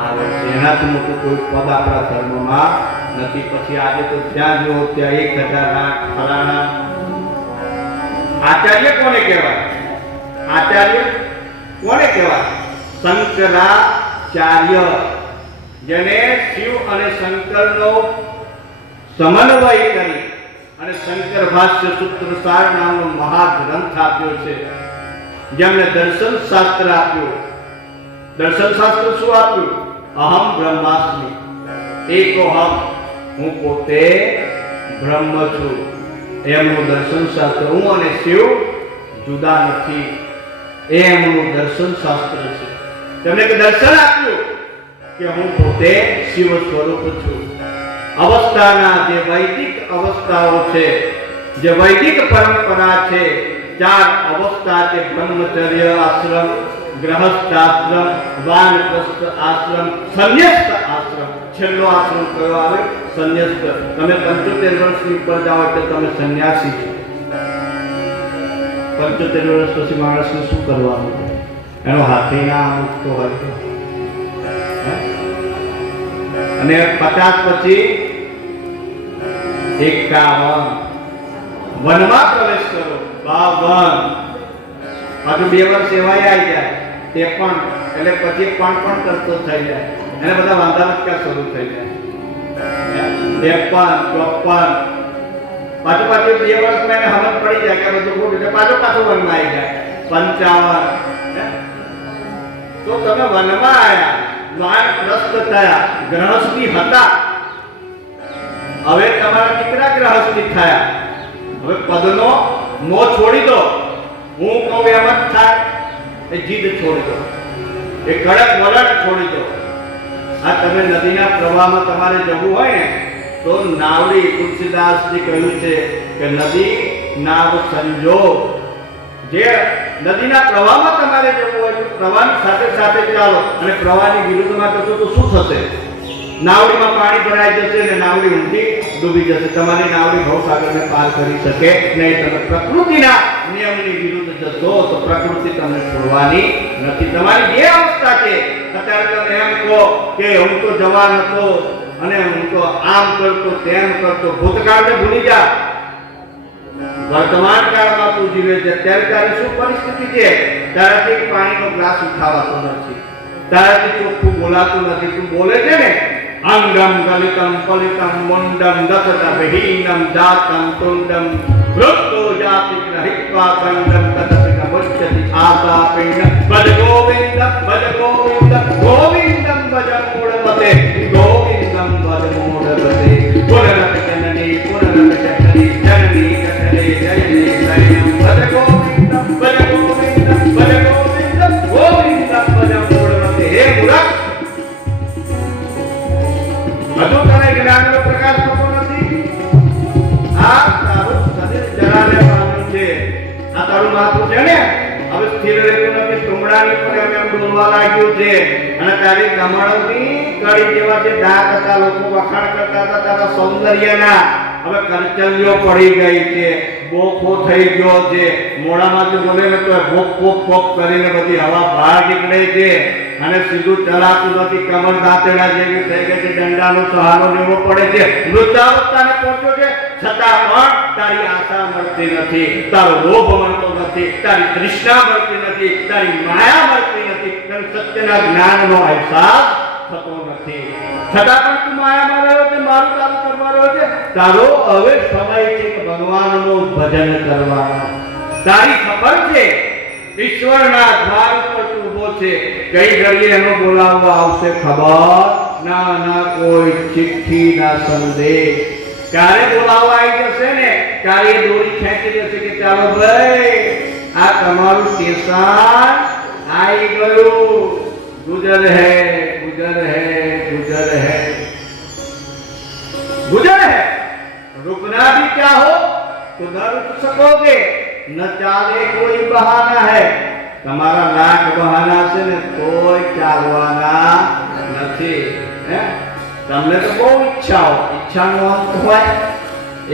આવે છે. એનાથી મોટું કોઈ પદ આપણા ધર્મમાં નથી. પછી આજે તો જ્યાં જુઓ ત્યાં 1008 ફલાણા. આચાર્ય કોને કહેવાય? આચાર્ય કોને કહેવાય? શંકરાચાર્ય, જેને શિવ અને શંકરનો સમન્વય કરી અને શંકર ભાષ્ય સૂત્રસાર નામનો મહાગ્રંથ આપ્યો છે. જેમને દર્શન શાસ્ત્ર આપ્યું. દર્શન શાસ્ત્ર શું આપ્યું? અહમ બ્રહ્માસ્મિ, એકોહમ, હું પોતે બ્રહ્મ છું. એમનું દર્શન શાસ્ત્ર. હું અને શિવ જુદા નથી, એમનું દર્શન શાસ્ત્ર છે. તેમને કે દર્શન આપ્યું કે હું પોતે શિવ સ્વરૂપ છું. અવસ્થાના જે વૈદિક અવસ્થાઓ છે, જે વૈદિક પરંપરા છે, 4 અવસ્થા છે: બ્રહ્મચર્ય આશ્રમ, ગૃહસ્થ આશ્રમ, વાનપ્રસ્થ આશ્રમ, સંન્યસ્ત આશ્રમ. છેલ્લો આશ્રમ કયો આવે? સંન્યસ્ત. તમે 75 વર્ષની ઉપર જાઓ એટલે તમે સંન્યાસી છો. 75 વર્ષ પછી માણસને શું કરવાનું? એનો હાથી ના મૂકતો હોય તો. અને 50 પછી 51 વનમાં પ્રવેશ કરો. 52 હજુ 2 વર્ષ એવાય આવી જાય તે પણ, એટલે પછી પણ કરતો થઈ જાય. એને બધા વાંધા લટકા શરૂ થઈ જાય. 53 54 પાછું 2 વર્ષમાં એને સમજ પડી જાય કે બધું ખોટું છે, પાછું વનમાં આવી જાય. 55 તો તમે વનમાં આવ્યા, વાનપ્રસ્થ થયા, ગ્રહસ્થી હતા, હવે તમારા દીકરા ગ્રહસ્થી થયા. હવે પદનો મોં છોડી દો, હું કહું એમ જ થાય, એ જીદ છોડી દો, એ કડક વલણ છોડી દો. આ તમે નદીના પ્રવાહમાં તમારે જવું હોય ને તો નાવડી, તુલસીદાસજી કહ્યું છે કે નદી નાવ સંજોગ. જે નદીના પ્રવાહમાં તમારે જવું હોય તો પ્રવાહની સાથે સાથે ચાલો, અને પ્રવાહની વિરુદ્ધમાં જશો તો શું થશે? નાવડીમાં પાણી ભરાઈ જશે અને નાવડી ઊંધી ડૂબી જશે. તમારી નાવડી ભવસાગરને પાર કરી શકે નહીં. તમે પ્રકૃતિના નિયમની વિરુદ્ધ જશો તો પ્રકૃતિ તમને છોડવાની નથી. તમારી બે અવસ્થા છે. અત્યારે તમે એમ કહો કે હું તો જવાન હતો અને હું તો આમ કરતો તેમ કરતો, ભૂતકાળને ભૂલી જા, વર્તમાન કાળમાં તું જીવે છે. અત્યારે તારી શું પરિસ્થિતિ છે? તારાથી પાણીનો ગ્લાસ ઉઠાવાતો નથી, તારાથી ચોખ્ખું બોલાતું નથી. તું બોલે છે ને અંગમ ગલિતમ પલિતમ મુંડમ દસતા બહીનમ જાતમ તુંડમ વૃત્તો જાતિ ગ્રહિત્વા કંડમ તદપિન મુચ્યતિ આસા પિંડ ભજ ગોવિંદ ગોવિંદમ ભજ મૂળમતે ગોવિંદમ ભજ મૂળમતે પુનરપి જનની પુનરપి જનની જનની કથલે જયની સૈન્યમ ભજ ગોવિંદમ ભજ ગોવિંદમ ભજ ગોવિંદમ ગોવિંદમ ભજ મૂળમતે. હે મૂર્ખ, બધો તને જ્ઞાનનો પ્રકાશ થતો નથી. આ તારું શરીર જરાને પામ્યું છે, આ તારું માથું છે ને હવે સ્થિર રહેતું નથી, ટુમડાની પર એમ ડોલવા લાગ્યું છે, અને તારી કમળની કડી જેવા જે દાંત હતા, લોકો વખાણ કરતા હતા તારા સૌંદર્યના, હવે કરચલીઓ પડી ગઈ છે, બોખો થઈ ગયો છે, મોઢામાંથી બોલે ને તો ભોક ભોક ભોક કરીને બધી હવા બહાર નીકળે છે, અને સીધું ચલાતું નથી, કમર દાંતેડા જેવી થઈ ગઈ છે, દંડાનો સહારો લેવો પડે છે, વૃદ્ધાવસ્થાને પહોંચ્યો છે, છતાં પણ તારી આશા મળતી નથી, તારો લોભ મળતો નથી, તારી તૃષ્ણા મળતી નથી, તારી માયા મળતી નથી, તને સત્યના જ્ઞાનનો અહેસાસ થતો નથી. છતાં પણ તું માયામાં રહ્યો છે, મારું કામ કરવા રહ્યો છે. તારો હવે સમય છે કે ભગવાનનું ભજન કરવાનો. તારી ખબર છે ઈશ્વરના દ્વાર ઉપર તું ઊભો છે, કઈ ઘડીએ એનો બોલાવવા આવશે ખબર ના, ના કોઈ ચિઠ્ઠી ના સંદેશ. ક્યારે બોલાવવા આવી જશે ને ત્યારે એ દોરી ખેંચી જશે કે ચાલો ભાઈ આ તમારું સ્ટેશન આવી ગયું, ગુજર હૈ ગુજર હૈ गुजर है गुजर है. रुकना भी क्या हो तो न रुक सकोगे, न चाले कोई बहाना है. તમારા લાખ બહાના છે ને કોઈ ચાલવાના નથી. તમને તો બહુ ઈચ્છાઓ, ઈચ્છાનો અંત હોય,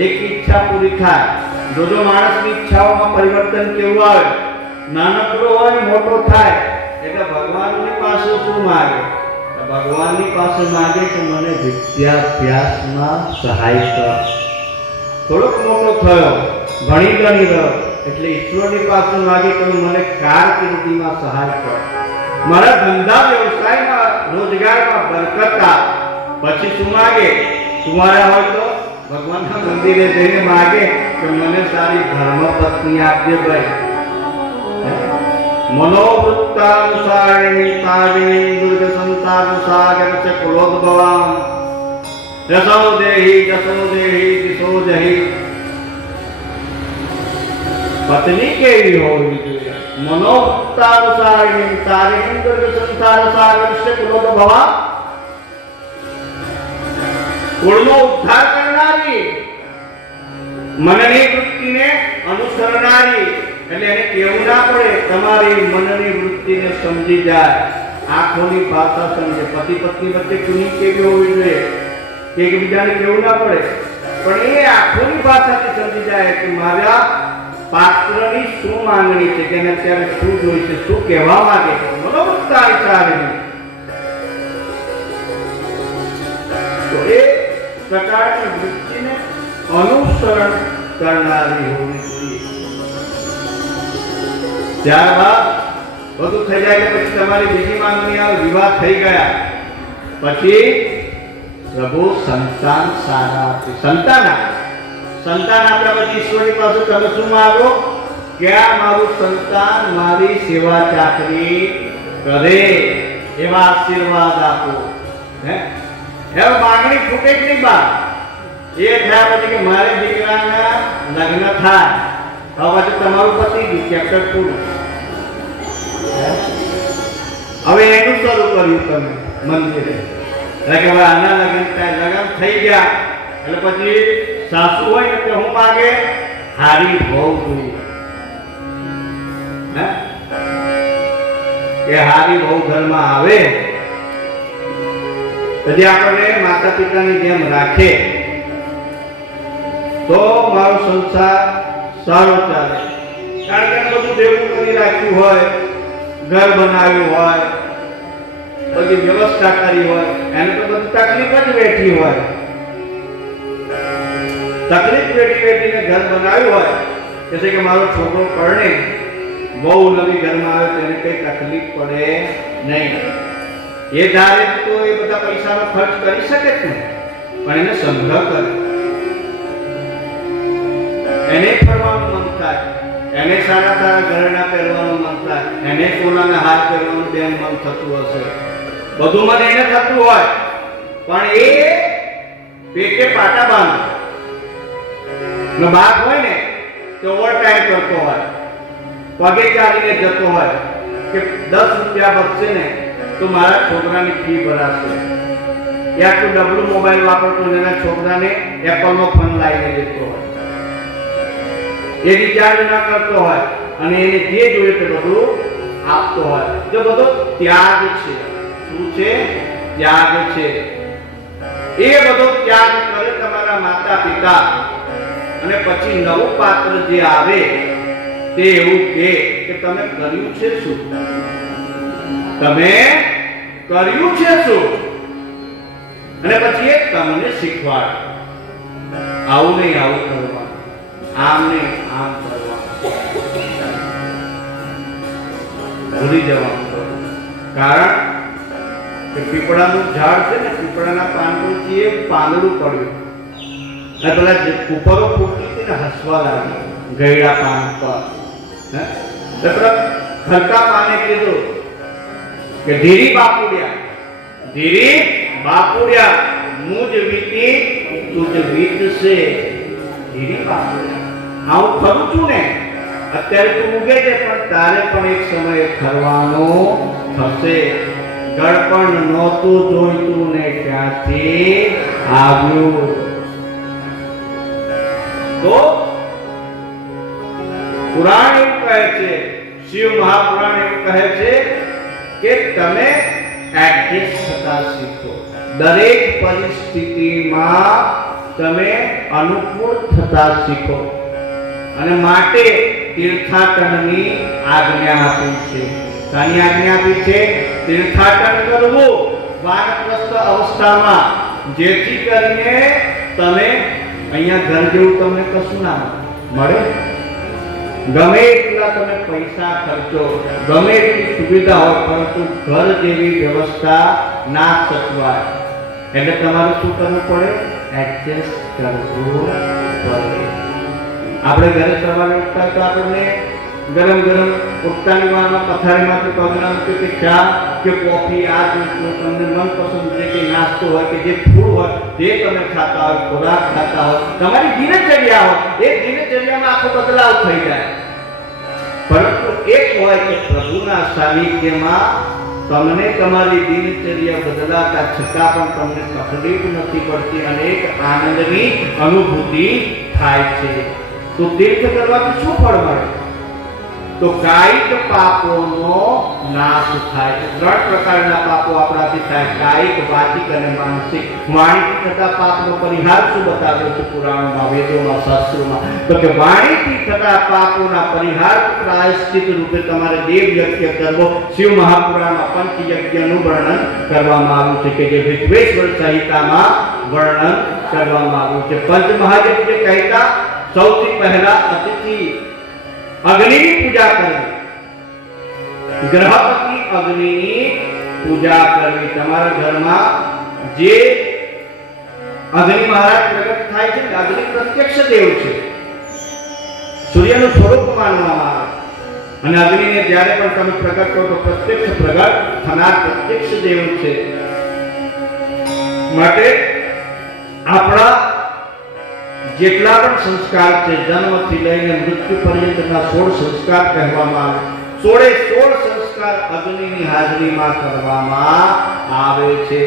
એક ઈચ્છા પૂરી થાય. જોજો માણસની ઈચ્છાઓમાં પરિવર્તન કેવું આવે, નાનકડો હોય મોટો થાય. એટલે ભગવાનની પાસે શું માંગે? ભગવાનની પાસે માંગે કે મને વિદ્યાભ્યાસમાં સહાય કર. થોડોક મોટો થયો, ભણી ગણી રહ્યો, એટલે ઈશ્વરની પાસે માંગે કે મને કારકિર્દીમાં સહાય કર, મારા ધંધા વ્યવસાયમાં રોજગારમાં બરકત આપ. પછી શું માંગે? કુંવારા હોય તો ભગવાનના મંદિરે જઈને માંગે કે મને સારી ધર્મપત્ની આપજે ભાઈ. मनोवृत्तानुसारिणी तारिणी दुर्ग संसार सागर से कुलोद्भवाम यशो देहि दिशो जहि. पत्नी केवी होवी જોઈએ? मनोवृत्तानुसारिणी तारिणी दुर्ग संसार सागर से कुलोद्भवाम, કુળનો ઉદ્ધાર કરનારી, મનની વૃત્તિને અનુસરનારી. એટલે એને કેવું ના પડે, તમારી મનની વૃત્તિને સમજી જાય, આંખોની ભાષા સમજે. પતિ પત્ની વચ્ચે કુની કેવી હોવી જોઈએ, એકબીજાને કેવું ના પડે, પણ એ આંખોની ભાષાથી સમજી જાય કે મારા પાત્રની શું માંગણી છે, કે અત્યારે શું જોઈશે, શું કહેવા માંગે છે. મનોવૃત્તા ઈશારેની. તો એ પ્રકારની વૃત્તિને અનુસરણ કરનારી હોવી જોઈએ. ત્યારબાદ બધું થઈ જાય કે પછી તમારી બીજી માંગણી આવે, વિવાહ થઈ ગયા પછી પ્રભુ સંતાન સારા આપે. સંતાન આપ્યા પછી ઈશ્વરની પાસે તમે શું માંગો? કે આ મારું સંતાન મારી સેવા ચાકરી કરે એવા આશીર્વાદ આપો. હવે માંગણી ફૂટે જ નહીં. બા એ થયા પછી કે મારે દીકરાના લગ્ન થાય, હવે પાછું તમારું પતિ ગયું, ચેપ્ટર પૂરું. હવે એનું શરૂ કર્યું તમે મંદિરે, એટલે કે હવે આના લગ્ન થઈ ગયા એટલે પછી સાસુ હોય ને કે હું માગે હારી બહુ જોઈએ, કે હારી બહુ ઘરમાં આવે પછી આપણને માતા પિતાની જેમ રાખે તો મારો સંસાર સારો ચાલે. કારણ કે બધું ભેગું કરી રાખ્યું હોય, ઘર બનાવ્યું હોય, બધી વ્યવસ્થા કરી હોય, એને તો બધી તકલીફ જ બેઠી હોય. તકલીફ બેઠીને ઘર બનાવ્યું હોય એટલે કે મારો છોકરો પરણે બહુ નવી ઘરમાં આવે તેને કઈ તકલીફ પડે નહીં. એ ધારે તો એ બધા પૈસાનો ખર્ચ કરી શકે છે, પણ એને સંગ્રહ કરે, એને ફરવાનું મન થાય, એને સારા સારા ઘરેણા પહેરવાનું મન થાય, એને સોનાના હાર પહેરવાનું બેન મન થતું હશે, બધું મન એને થતું હોય, પણ એ પેટે પાટા બાંધે નો બાપ હોય ને તો ઓવર ટાઈમ કરતો હોય, પગે ચાલીને જતો હોય કે 10 રૂપિયા બચશે ને તો મારા છોકરાની ફી ભરાશે. યા તો ડબલું મોબાઈલ વાપરતો એના છોકરાને એપલનો ફોન લાવીને દેતો હોય, એ રિચાર્જ ના કરતો હોય અને એને જે જોઈએ તે બધું આપતો હોય. જો બધો ત્યાગ છે. શું છે? ત્યાગ છે. એ બધો ત્યાગ કરે તમારા માતા પિતા અને પછી નવું પાત્ર જે આવે તે એવું કે તમે કર્યું છે શું? તમે કર્યું છે શું? અને પછી એ તમને શીખવાડ, આવું નહીં આવું કરવાનું, આમ નહીં આમ કરવાનું, ભૂલી જવાનું. કારણ કે પીપળાનું ઝાડ છે ને, પીપળાના પાંદડુંથી એ પાંદડું પડ્યું અને પેલા ઉપરો ફૂટતી હતી ને હસવા લાગી ગયડા પાન પર. ખરકા પાને કીધું કે ધીરી બાપુડિયા મુજ વીતી તુજ વીતશે. ધીરી બાપુડિયા, હું ખરું છું ને, અત્યારે તું ઉગે છે પણ તારે પણ એક સમયે ખરવાનું થશે. ગળપણ નહોતું જોઈતું ને ક્યાંથી આવ્યું. તો પુરાણ એવું કહે છે, શિવ મહાપુરાણ એવું કહે છે કે તમે એડજસ્ટ થતા શીખો, દરેક પરિસ્થિતિમાં તમે અનુકૂળ થતા શીખો. અને માટે તીર્થાટનની આજ્ઞા આપી છે. શાની આજ્ઞા આપી છે? તીર્થાટન કરવું વાનપ્રસ્થ અવસ્થામાં, જેથી કરીને તમે અહીંયા ઘર જેવું તમને કશું ના મળે. ગમે એટલા તમે પૈસા ખર્ચો, ગમે એટલી સુવિધા હોય, પરંતુ ઘર જેવી વ્યવસ્થા ના સચવાય. એટલે તમારે શું કરવું પડે? એડજસ્ટ કરવું પડે. આપણે ઘરે સવારે ઉઠતા તો આપણને ગરમ ગરમ ઉઠતાની વારમાં પથારીમાંથી પગના કે ચા કે કોફી, આ તમને મનપસંદ જે કે નાસ્તો હોય કે જે ફૂડ હોય જે તમે ખાતા હોય, ખોરાક ખાતા હોય, તમારી દિનચર્યા હોય, એ દિનચર્યામાં આખો બદલાવ થઈ જાય. પરંતુ એક હોય કે પ્રભુના સાનિધ્યમાં તમને તમારી દિનચર્યા બદલાતા છતાં પણ તમને તકલીફ નથી પડતી અને એક આનંદની અનુભૂતિ થાય છે. તો તીર્થ કરવાથી શું ફળ મળે? તો કાયિક પાપોનો નાશ થાય છે. 3 પ્રકારના પાપો આપણાથી થાય: કાયિક, વાચિક અને માનસિક. વાણીથી થતા પાપનો પરિહાર શું બતાવ્યો છે પુરાણોમાં, વેદોમાં, શાસ્ત્રોમાં? તો કે વાણીથી થતા પાપોના પરિહાર પ્રાયશ્ચિત રૂપે તમારે દેવ યજ્ઞ કરવો. શિવ મહાપુરાણમાં પંચયજ્ઞનું વર્ણન કરવામાં આવ્યું છે કે જે વિશ્વેશ્વર સંહિતામાં વર્ણન કરવામાં આવ્યું છે. પંચ મહાયજ્ઞ કહેતા સૌથી પહેલા અતિથિ અગ્નિની પૂજા કરવી, ગ્રહપતિ અગ્નિની પૂજા કરવી. તમારા ઘરમાં જે અગ્નિ મહારાજ પ્રગટ થાય છે, અગ્નિ પ્રત્યક્ષ દેવ છે, સૂર્યનું સ્વરૂપ માનવામાં આવે. અને અગ્નિને જ્યારે પણ તમે પ્રગટ કરો તો પ્રત્યક્ષ પ્રગટ થનાર પ્રત્યક્ષ દેવ છે. માટે આપણા જેટલા પણ સંસ્કાર છે જન્મથી લઈને મૃત્યુ પર્યંતના 16 સંસ્કાર કહેવામાં આવે. 16 સંસ્કાર અગ્નિની હાજરીમાં કરવામાં આવે છે.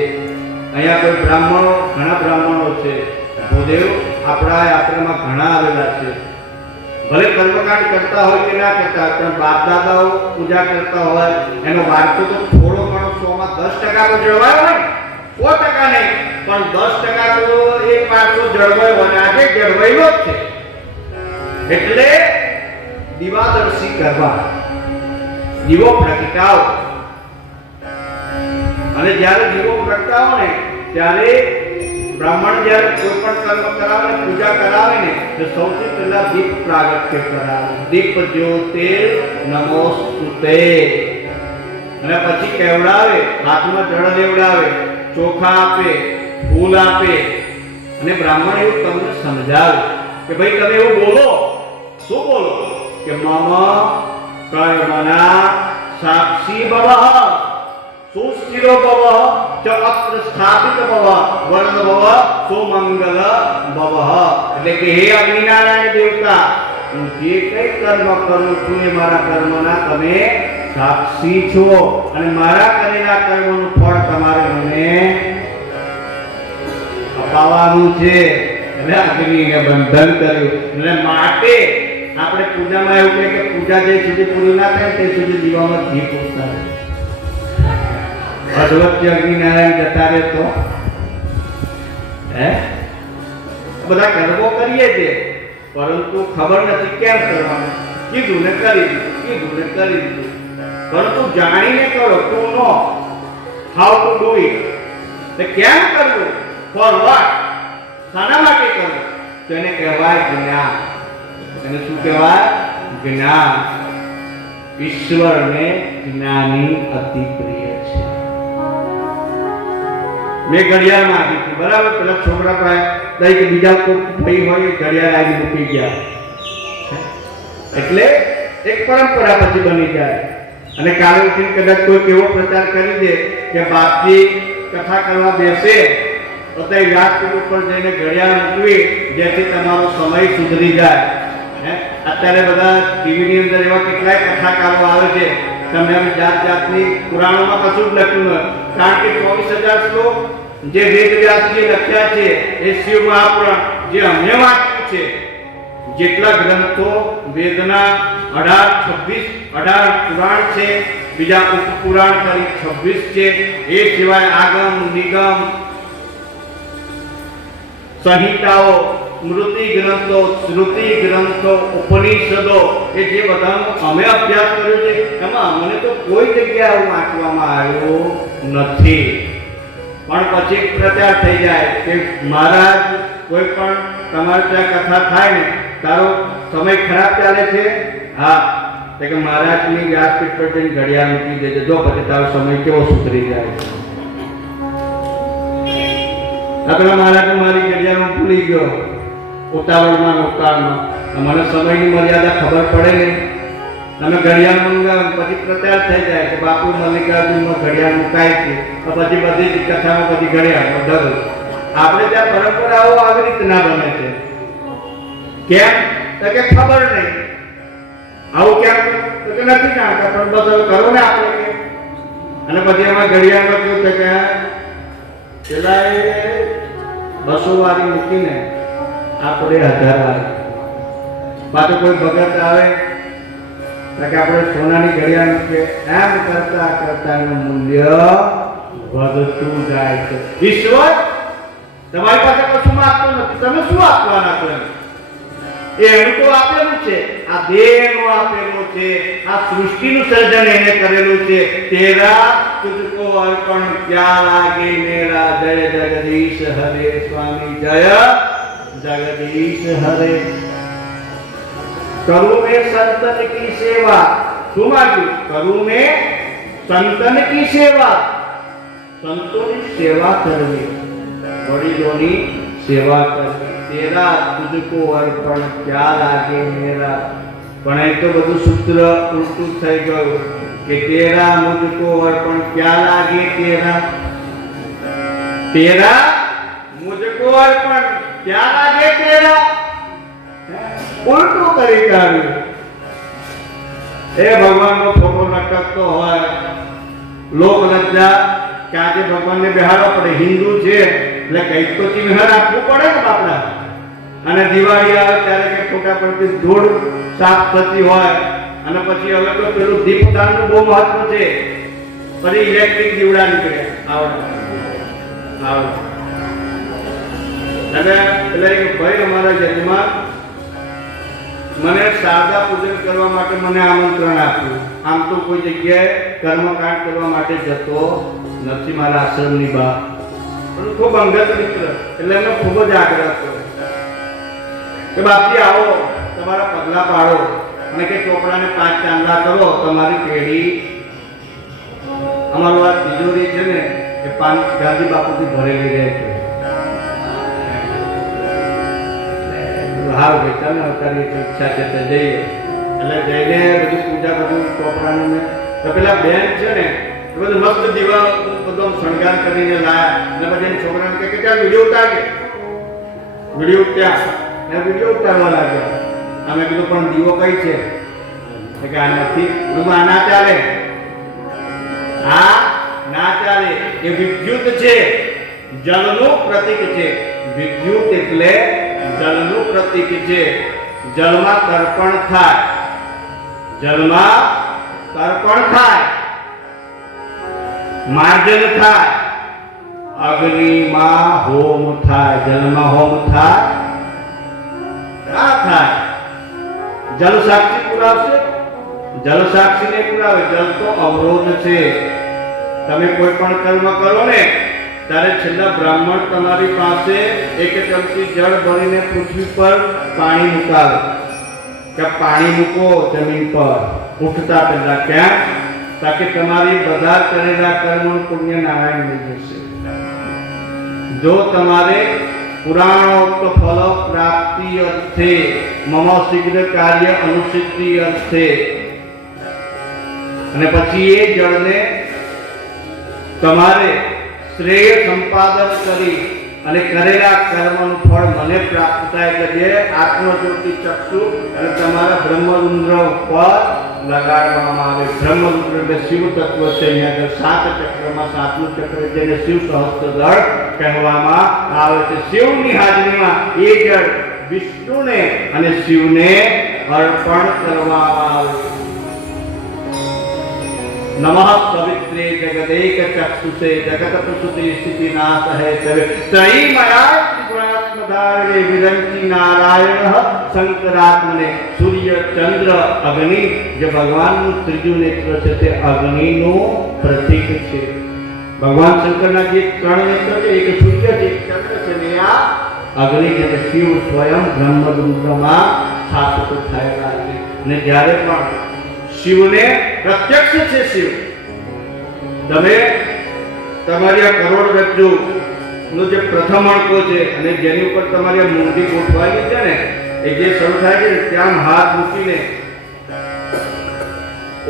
અહીંયા કોઈ બ્રાહ્મણો, ઘણા બ્રાહ્મણો છે, ભૂદેવ આપણા યાત્રામાં ઘણા આવેલા છે. ભલે કર્મકાંડ કરતા હોય કે ના કરતા હોય, પણ બાપ દાદાઓ પૂજા કરતા હોય, એનો વારસો તો થોડો ઘણો 100માં 10% તો જળવાયો હોય, 100% નહીં, પણ 10% તો એક વારસો જળવાયો અને આજે જળવાયેલો જ છે. એટલે દીવાદર્શી કરવા, દીવો પ્રગટાવો, અને જ્યારે દીવો પ્રગટાવો ને ત્યારે બ્રાહ્મણ જ્યારે કોઈ પણ કર્મ કરાવે, પૂજા કરાવે ને, તો સૌથી પહેલા દીપ પ્રાગટ્ય કરાવે. દીપ જ્યોતે નમોસ્તુતે, અને પછી કેવડાવે, હાથમાં જળ લેવડાવે, ચોખા આપે, ફૂલ આપે, અને બ્રાહ્મણ એવું તમને સમજાવે કે ભાઈ તમે એવું બોલો. શું બોલો? કે મમ કર્મના સાક્ષી ભવઃ, સુસ્થિરો ભવઃ, ચ અત્ર સ્થાપિત ભવઃ, વર્ણ ભવઃ, સુમંગલ ભવઃ. એટલે કે હે અગ્નિનારાયણ દેવતા, હું જે કઈ કર્મ કરું છું એ મારા કર્મના તમે સાક્ષી છો, અને મારા કરેલા કર્મનું ફળ તમારે મને અપાવવાનું છે. એટલે અગ્નિને બંધન કર્યું. એટલે માટે આપણે પૂજામાં એવું કહે કે પૂજા જે સુધી પૂરી ના થાય તે સુધી દીવામાં ઘી પૂરતા રહે. અધવચ્ચે અગ્નિનારાયણ જતા રહે તો બધા કર્મો કરીએ છીએ, પરંતુ ખબર નથી કેમ કરવાનું. કીધું ને કરી દીધું, કીધું ને કરી દીધું, પરંતુ જાણીને કરો. To know how to do it. તે કેમ કરવું, ફોર વોટ, શાના માટે કરવું, તો એને કહેવાય જ્ઞાન. એને શું કહેવાય? જ્ઞાન. ઈશ્વરને જ્ઞાની અતિ પ્રિય છે. મેં ઘડિયાળ માંગી હતી, બરાબર. પેલા છોકરા પાસે કે બીજા કોઈ ભાઈ હોય ઘડિયાળ આવી મૂકી ગયા, એટલે એક પરંપરા પછી બની જાય. અને કાલે ઉઠીને કદાચ કોઈ એવો પ્રચાર કરી દે કે બાપજી કથા કરવા બેસે તો તે વ્યાસપીઠ ઉપર જઈને ઘડિયાળ મૂકવી, જેથી તમારો સમય સુધરી જાય. અત્યારે બધા ટીવીની અંદર એવા કેટલાય કથાકારો આવે છે, તમે હવે જાત જાતની પુરાણોમાં કશું જ લખ્યું નથી, કારણ કે 24,000 શ્લોક જે વેદવ્યાસજીએ લખ્યા છે, એ શિવ મહાપુરાણ જે અમે વાંચ્યું છે, જેટલા ગ્રંથો વેદના 18 પુરાણ છે, બીજા ઉપપુરાણ કરી 26 છે, એ સિવાય આગમ નિગમ સંહિતાઓ, સ્મૃતિ ગ્રંથો, શ્રુતિ ગ્રંથો, ઉપનિષદો, એ જે બધાનો અમે અભ્યાસ કર્યો છે, એમાં અમને તો કોઈ જગ્યાએ આવું વાંચવામાં આવ્યું નથી. પણ પછી પ્રચાર થઈ જાય કે મહારાજ કોઈ પણ તમારે ત્યાં કથા થાય ને, તારો સમય ખરાબ ચાલે છે, હા, તો કે મહારાજની વ્યાસપીઠ પર જઈને ઘડિયાળ મૂકી દેજો, જો પછી તારો સમય કેવો સુધરી જાય. પેલા મહારાજ મારી ઘડિયાળ ભૂલી ગયો ઉતાવળમાં, મને સમયની મર્યાદા ખબર પડે ને, તમે ઘડિયાળ મંગાવો, પછી પ્રચાર થઈ જાય કે બાપુ મલ્લિકાર્જુનમાં ઘડિયાળ મુકાય છે, પછી બધી જ કથામાં બધી ઘડિયાળ ડર. આપણે ત્યાં પરંપરાઓ આવી રીતે ના બને છે. કેમ? તો કે ખબર નહીં. આવું કેમ? તો કે નથી જાણતા, પણ બસ હવે કરો ને આપણે કે. અને પછી એમાં ઘડિયાળમાં કેવું છે કે પેલા એ 200 વાળી મૂકીને આપણે 1000 વાળી, પાછું કોઈ ભગત આવે કે આપણે સોનાની ઘડિયાળ મૂકીએ, એમ કરતા કરતા એનું મૂલ્ય વધતું જાય છે. ઈશ્વર તમારી પાસે કશું માંગતું નથી, તમે શું આપવાના છો? એનું તો આપેલું છે, આ દેહનું આપેલું છે, આ સૃષ્ટિનું સર્જન એને કરેલું છે. તેરા તુજકો અર્પણ ક્યાં લાગે મેરા, જય જગદીશ હરે સ્વામી, જય જગદીશ હરે. કરું મેં સંતન કી સેવા. શું માંગ્યું? કરું મેં સંતન કી સેવા, સંતોની સેવા કરવી, વડીલોની સેવા કરવી. તેરા તુજકો અર્પણ ક્યાં લાગે મેરા. પણ એ તો બધું સૂત્ર ઉલટું થઈ ગયું કે તેરા મુજકો અર્પણ ક્યાં લાગે તેરા, તેરા મુજકો અર્પણ ક્યાં લાગે તેરા. ઉલટું કરી કાઢ્યું. એ ભગવાનનો ફોટો લટકતો હોય, લોક લજ્જા કે આજે ભગવાનને બેહાડવા પડે, હિન્દુ છે એટલે કંઈક તો ચિહ્ન રાખવું પડે ને બાપડા. અને દિવાળી આવે ત્યારે કે ફોટા પરથી ધૂળ સાફ થતી હોય, અને પછી હવે તો પેલું દીપદાનનું બહુ મહત્વ છે, પછી ઇલેક્ટ્રિક દીવડા નીકળે આવડે. અને એટલે ભાઈ અમારા જજમાન મને શારદા પૂજન કરવા માટે મને આમંત્રણ આપ્યું. આમ તો કોઈ જગ્યાએ કર્મકાંડ કરવા માટે જતો નથી મારા આશ્રમની બહાર, પણ ખૂબ અંગત મિત્ર એટલે એનો ખૂબ જ આગ્રહ કર્યો કે બાપજી આવો, તમારા પગલા પાડો અને કે ચોપડાને 5 ચાંદા કરો, તમારી પેઢી અમારું આ તિજોરી છે ને એ ગાંધી બાપુથી ભરેલી રહે છે. હાલ બેટા ને અવતારી ઈચ્છા છે તે જઈએ. એટલે જઈને બધી પૂજા બધું ચોપડાનું ને પેલા બેન છે ને એ બધું મસ્ત દીવા બધો શણગાર કરીને લાયા. અને પછી છોકરાને કહે કે ત્યાં વિડીયો ઉતારજે. વિડીયો ત્યાં ને વિડીયો ઉતારવા લાગ્યા. અમે કીધું પણ દીવો કઈ છે કે આ નથી. આ ના ચાલે, આ ના ચાલે. એ વિદ્યુત છે, જળનું પ્રતીક છે. વિદ્યુત એટલે જળનું પ્રતીક છે. જળમાં તર્પણ થાય, જળમાં તર્પણ થાય, માર્જન થાય, અગ્નિમાં હોમ થાય. જળમાં હોમ થાય, આ થાય. જલ સાક્ષી પુરાવશે, જલ સાક્ષીને પુરાવે. જલ તો અવરોધ છે. તમે કોઈ પણ કર્મ કરો ને ત્યારે છેલ્લા બ્રાહ્મણ તમારી પાસે એક ચમચી જળ ભરીને પૃથ્વી પર પાણી મુકાવે કે પાણી મૂકો જમીન પર ઉઠતા પહેલા. ક્યાં? તાકે તમારી બધા કરેલા કર્મનું પુણ્ય નારાયણ લઈ જશે. જો તમારે પુરાણોક્ત ફલ પ્રાપ્તિ અર્થે મમ શીઘ્ર કાર્ય અનુસિદ્ધિ અર્થે, અને પછી એ જળને તમારે શ્રેય સંપાદન કરી અને કરેલા કર્મનું ફળ મને પ્રાપ્ત થાય. એટલે જે આત્મજ્યોતિ ચક્ષુ અને તમારા બ્રહ્મરુદ્ર ઉપર લગાડવામાં આવે. બ્રહ્મરુદ્ર એટલે શિવ તત્વ છે. અહીંયા 7 ચક્રમાં 7મું ચક્ર જેને શિવ સહસ્ત્રદળ કહેવામાં આવે છે. શિવની હાજરીમાં એ જળ વિષ્ણુને અને શિવને અર્પણ કરવામાં આવે. नमः पवित्रे जगदेक चक्षुषे जगत प्रसुते स्थिति नाश है तवे त्रयी मया त्रिगुणात्मधारे विरंची नारायण शंकरात्मने सूर्य चंद्र अग्नि. जो भगवानનું ત્રીજું નેત્ર છે તે અગ્નિનું પ્રતીક છે. ભગવાન શંકરના જે 3 નેત્ર છે, એક સૂર્ય છે, એક ચંદ્ર છે ને આ અગ્નિ છે. શિવ સ્વયં બ્રહ્મરુદ્રમાં સ્થાપિત થયેલા છે. અને જ્યારે પણ શિવને પ્રત્યક્ષ છે શિવ. તમે તમારી આ કરોડરજ્જુ નો જે પ્રથમ અણકો છે અને જેની ઉપર તમારી આ મૂંડી ગોઠવાયેલી છે ને, એ જે શરૂ થાય છે ત્યાં હાથ મૂકીને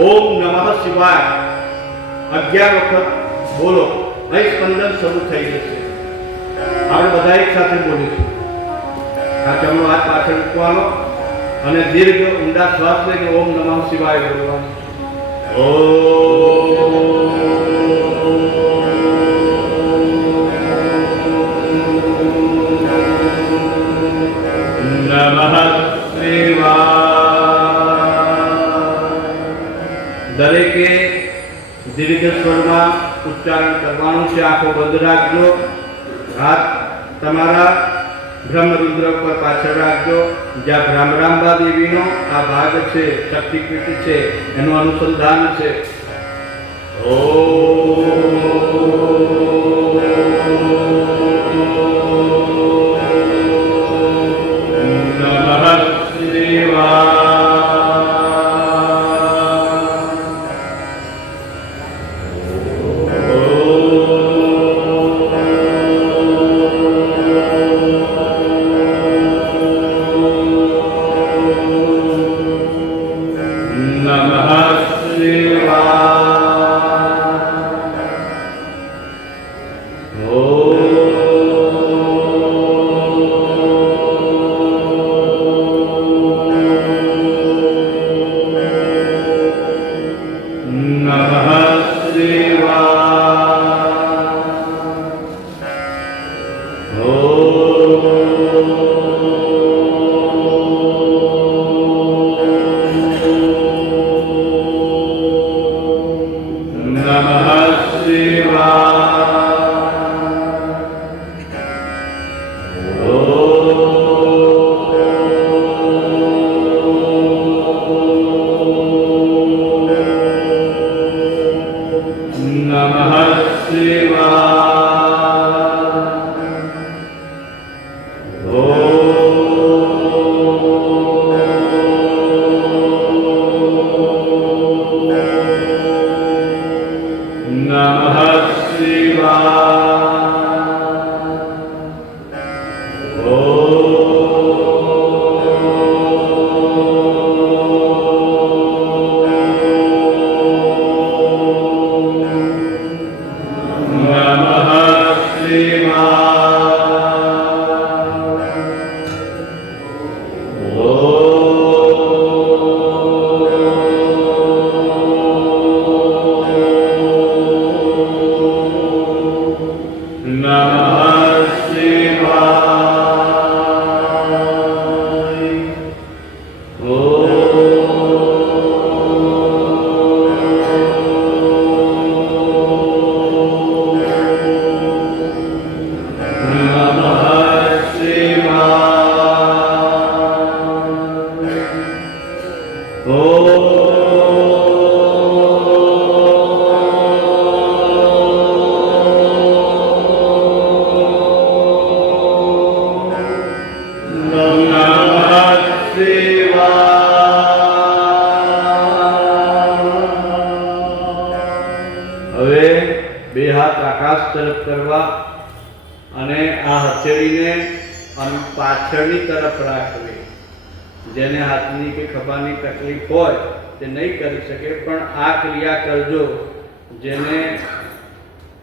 ઓમ નમઃ શિવાય 11 વખત બોલો, અહીં સ્પંદન શરૂ થઈ જશે. આપણે બધા એક સાથે બોલીશું. આ જમણો હાથ પાછળ મૂકવાનો અને દીર્ઘ ઊંડા શ્વાસ લઈને ઓમ નમઃ શિવાય બોલવાનું. નમઃ શિવાય. દરેકે દીર્ઘ સ્વરમાં ઉચ્ચારણ કરવાનું છે. આંખો બંધ રાખજો. હાથ તમારા બ્રહ્મરુદ્ર પર પાછળ રાખજો. જ્યાં ભ્રામરાંબા દેવીનો આ ભાગ છે, શક્તિપીઠ છે, એનું અનુસંધાન છે. અને પાછળની તરફ રાખવી. જેને હાથની કે ખભાની તકલીફ હોય તે નહીં કરી શકે, પણ આ ક્રિયા કરજો. જેને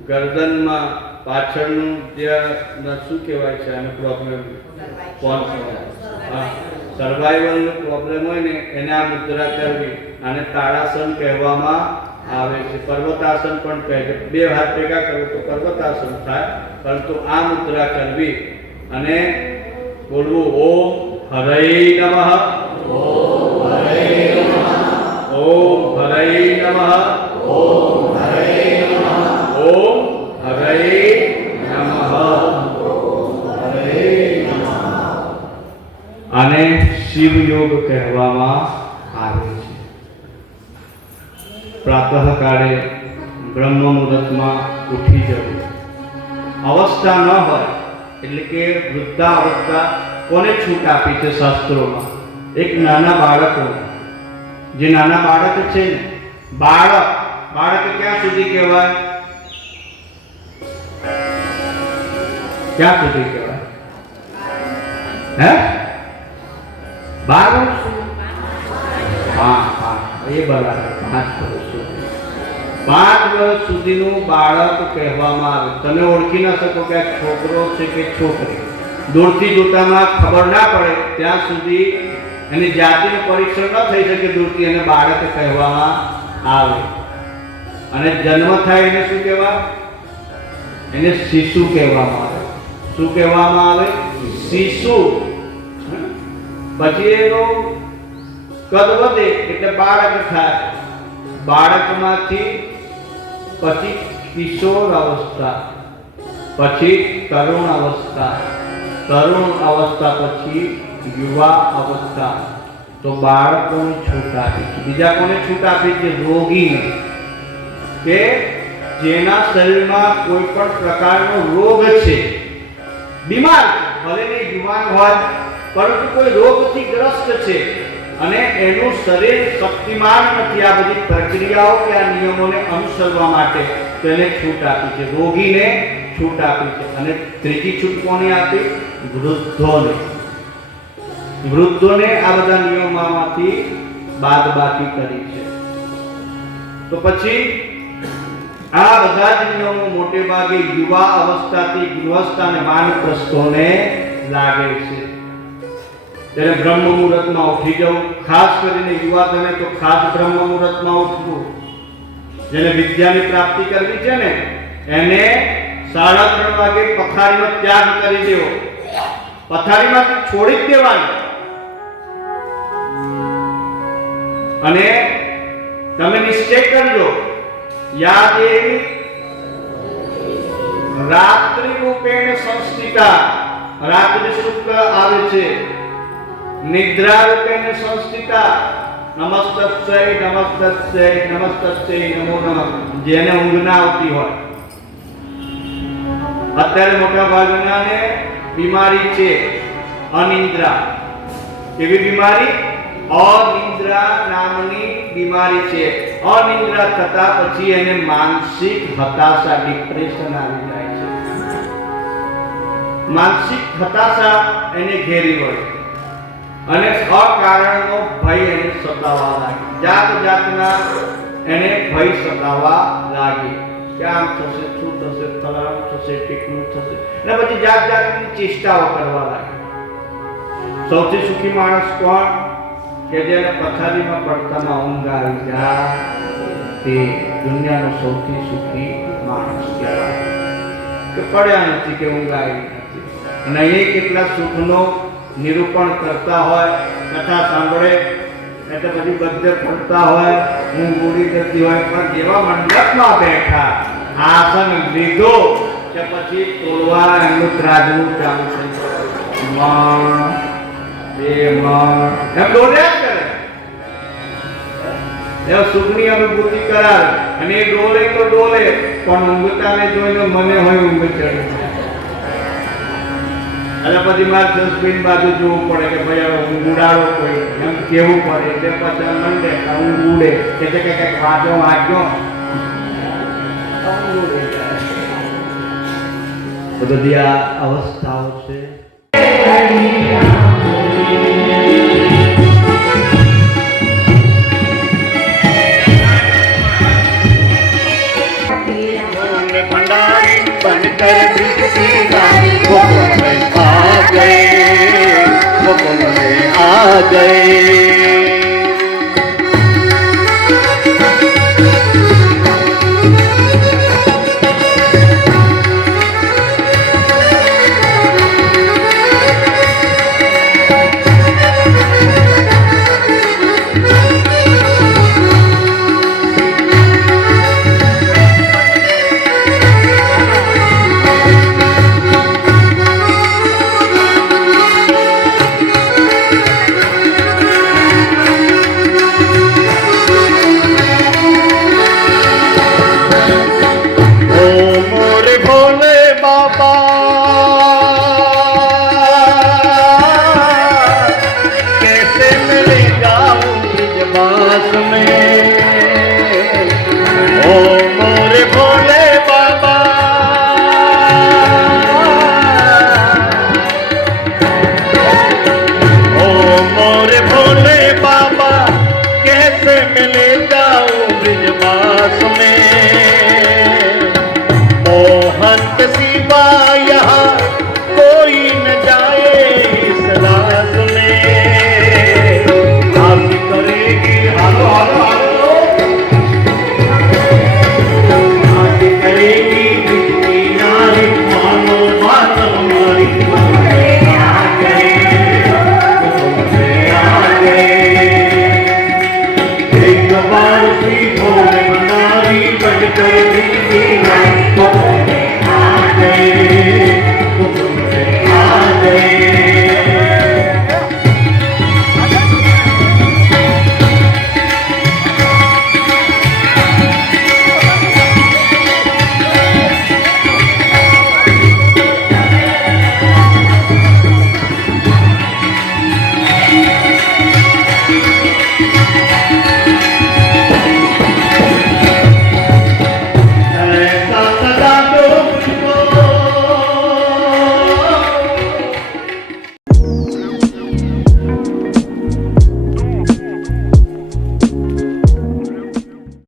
ગરદનમાં પાછળનું ત્યાં શું કહેવાય છે આનો પ્રોબ્લેમ, સર્વાઈવલનો પ્રોબ્લેમ હોય ને એને આ મુદ્રા કરવી. આને તાળાસન કહેવામાં આવે છે. પર્વતાસન પણ કહે છે. બે હાથ ભેગા કરો તો પર્વતાસન થાય, પરંતુ આ મુદ્રા કરવી અને બોલવું ઓમ હરય નમઃ, ઓમ હરય નમઃ, ઓમ હરય નમઃ, ઓમ હરય નમઃ, ઓમ હરય નમઃ, હરય નમઃ. આને શિવ યોગ કહેવામાં આવે છે. પ્રાતઃકાળે બ્રહ્મ મુહૂર્તમાં ઉઠી જવું. અવસ્થા ન હોય એટલે કે વૃદ્ધાવસ્થા કોને છૂટ આપી છે શાસ્ત્રોમાં? એક નાના બાળકો. જે નાના બાળક છે ને, બાળક ક્યાં સુધી કહેવાય? ક્યાં સુધી કહેવાય? હે? 12 વર્ષ? હા, એ બરાબર. 5 વર્ષ સુધી. 5 વર્ષ સુધીનું બાળક કહેવામાં આવે. તમે ઓળખી ન શકો કે આ છોકરો છે કે છોકરી. દૂરથી જોતામાં ખબર ના પડે ત્યાં સુધી એની જાતિનું પરીક્ષણ ન થઈ શકે, દૂરથી એને બાળક કહેવામાં આવે. અને જન્મ થાય એને શું કહેવાય? એને શિશુ કહેવામાં આવે. શું કહેવામાં આવે? શિશુ. પછી એનો કદ વધે એટલે બાળક થાય. બાળકમાંથી પછી કિશોર અવસ્થા, પછી તરુણ અવસ્થા, તરુણ અવસ્થા પછી યુવા અવસ્થા. તો બાળકોને છૂટ આપી છે. બીજા કોને છૂટ આપી છે? રોગીને, કે જેના શરીરમાં કોઈ પણ પ્રકારનો રોગ છે, બીમાર, ભલે ને યુવાન હોય પરંતુ કોઈ રોગથી ગ્રસ્ત છે અને એનું શરીર શક્તિમાન નથી આ બધી પ્રક્રિયાઓ કે આ નિયમોને અનુસરવા માટે, તો એને છૂટ આપી છે. રોગીને છૂટ આપી છે. અને ત્રીજી છૂટ કોને આપી? વૃદ્ધોને. વૃદ્ધોને આ બધા નિયમોમાંથી બાદબાકી કરી છે. તો પછી આ બધા જ નિયમો મોટે ભાગે યુવા અવસ્થાથી ગૃહસ્થ અને વાનપ્રસ્થોને લાગે છે. ત્યારે બ્રહ્મ મુહૂર્તમાં ઉઠી જવું. ખાસ કરીને યુવાધને તો ખાસ બ્રહ્મ મુહૂર્તમાં ઉઠવું. જેને વિદ્યાની પ્રાપ્તિ કરવી છે ને એને 3:30 વાગે પથારીનો ત્યાગ કરી દેવો. પથારીમાંથી છોડી જ દેવાની. અને તમે નિશ્ચય કરજો, યાદેવી રાત્રિ રૂપેણ સંસ્થિતા. રાત્રિ શુક્લ આવે છે. નિદ્રા રૂપેણ સંસ્થિતા. નમસ્તસ્ય નમસ્તસ્ય નમસ્તસ્ય નમો નમઃ. જેને ઊંઘ ના આવતી હોય, અત્યારે મોટા ભાગનાને બીમારી છે અનિદ્રા. એવી બીમારી અનિદ્રા નામની બીમારી છે. અનિદ્રા થતા પછી એને માનસિક હતાશા, ડિપ્રેશન આવી જાય છે. માનસિક હતાશા એને ઘેરી હોય અને અકારણનો ભય એને સતાવવા લાગે. જાત જાતના એને ભય સતાવવા લાગે કે આમ થશે, શું થશે, ફલાણું થશે, ટીકનું થશે, અને પછી જાત જાતની ચેષ્ટાઓ કરવા લાગે. સૌથી સુખી માણસ કોણ? કે જેને પથારીમાં પડતામાં ઊંઘ આવી જાય તે દુનિયાનો સૌથી સુખી માણસ કહેવાય. કે પડ્યા નથી કે ઊંઘ આવી નથી. અને અહીં કેટલા સુખનો નિરૂપણ કરતા હોય, કથા સાંભળે એટલે પછી બધે પડતા હોય, ઊંઘ ઉડી જતી હોય, પણ જેવા મંડપમાં બેઠા આસન લીધો કે પછી તોલવા એમનું ત્રાજવું ચાલુ થઈ જાય. એમ ડોલ્યા કરે, એ સુખની અનુભૂતિ કરાવે. અને એ ડોલે તો ડોલે, પણ ઊંઘતાને જોઈને મને હોય ઊંઘ ચડે. એટલે પછી મારે જસબીન બાજુ જોવું પડે કે ભાઈ હવે ઊંઘ ઉડાડો કોઈ, એમ કેવું પડે. એટલે પછી મંડે ઊંઘ ઉડે એટલે કે કંઈક વાંચો બધી આ અવસ્થાઓ છે. सामने आ गए। कैसे मिल जाऊं इस बात में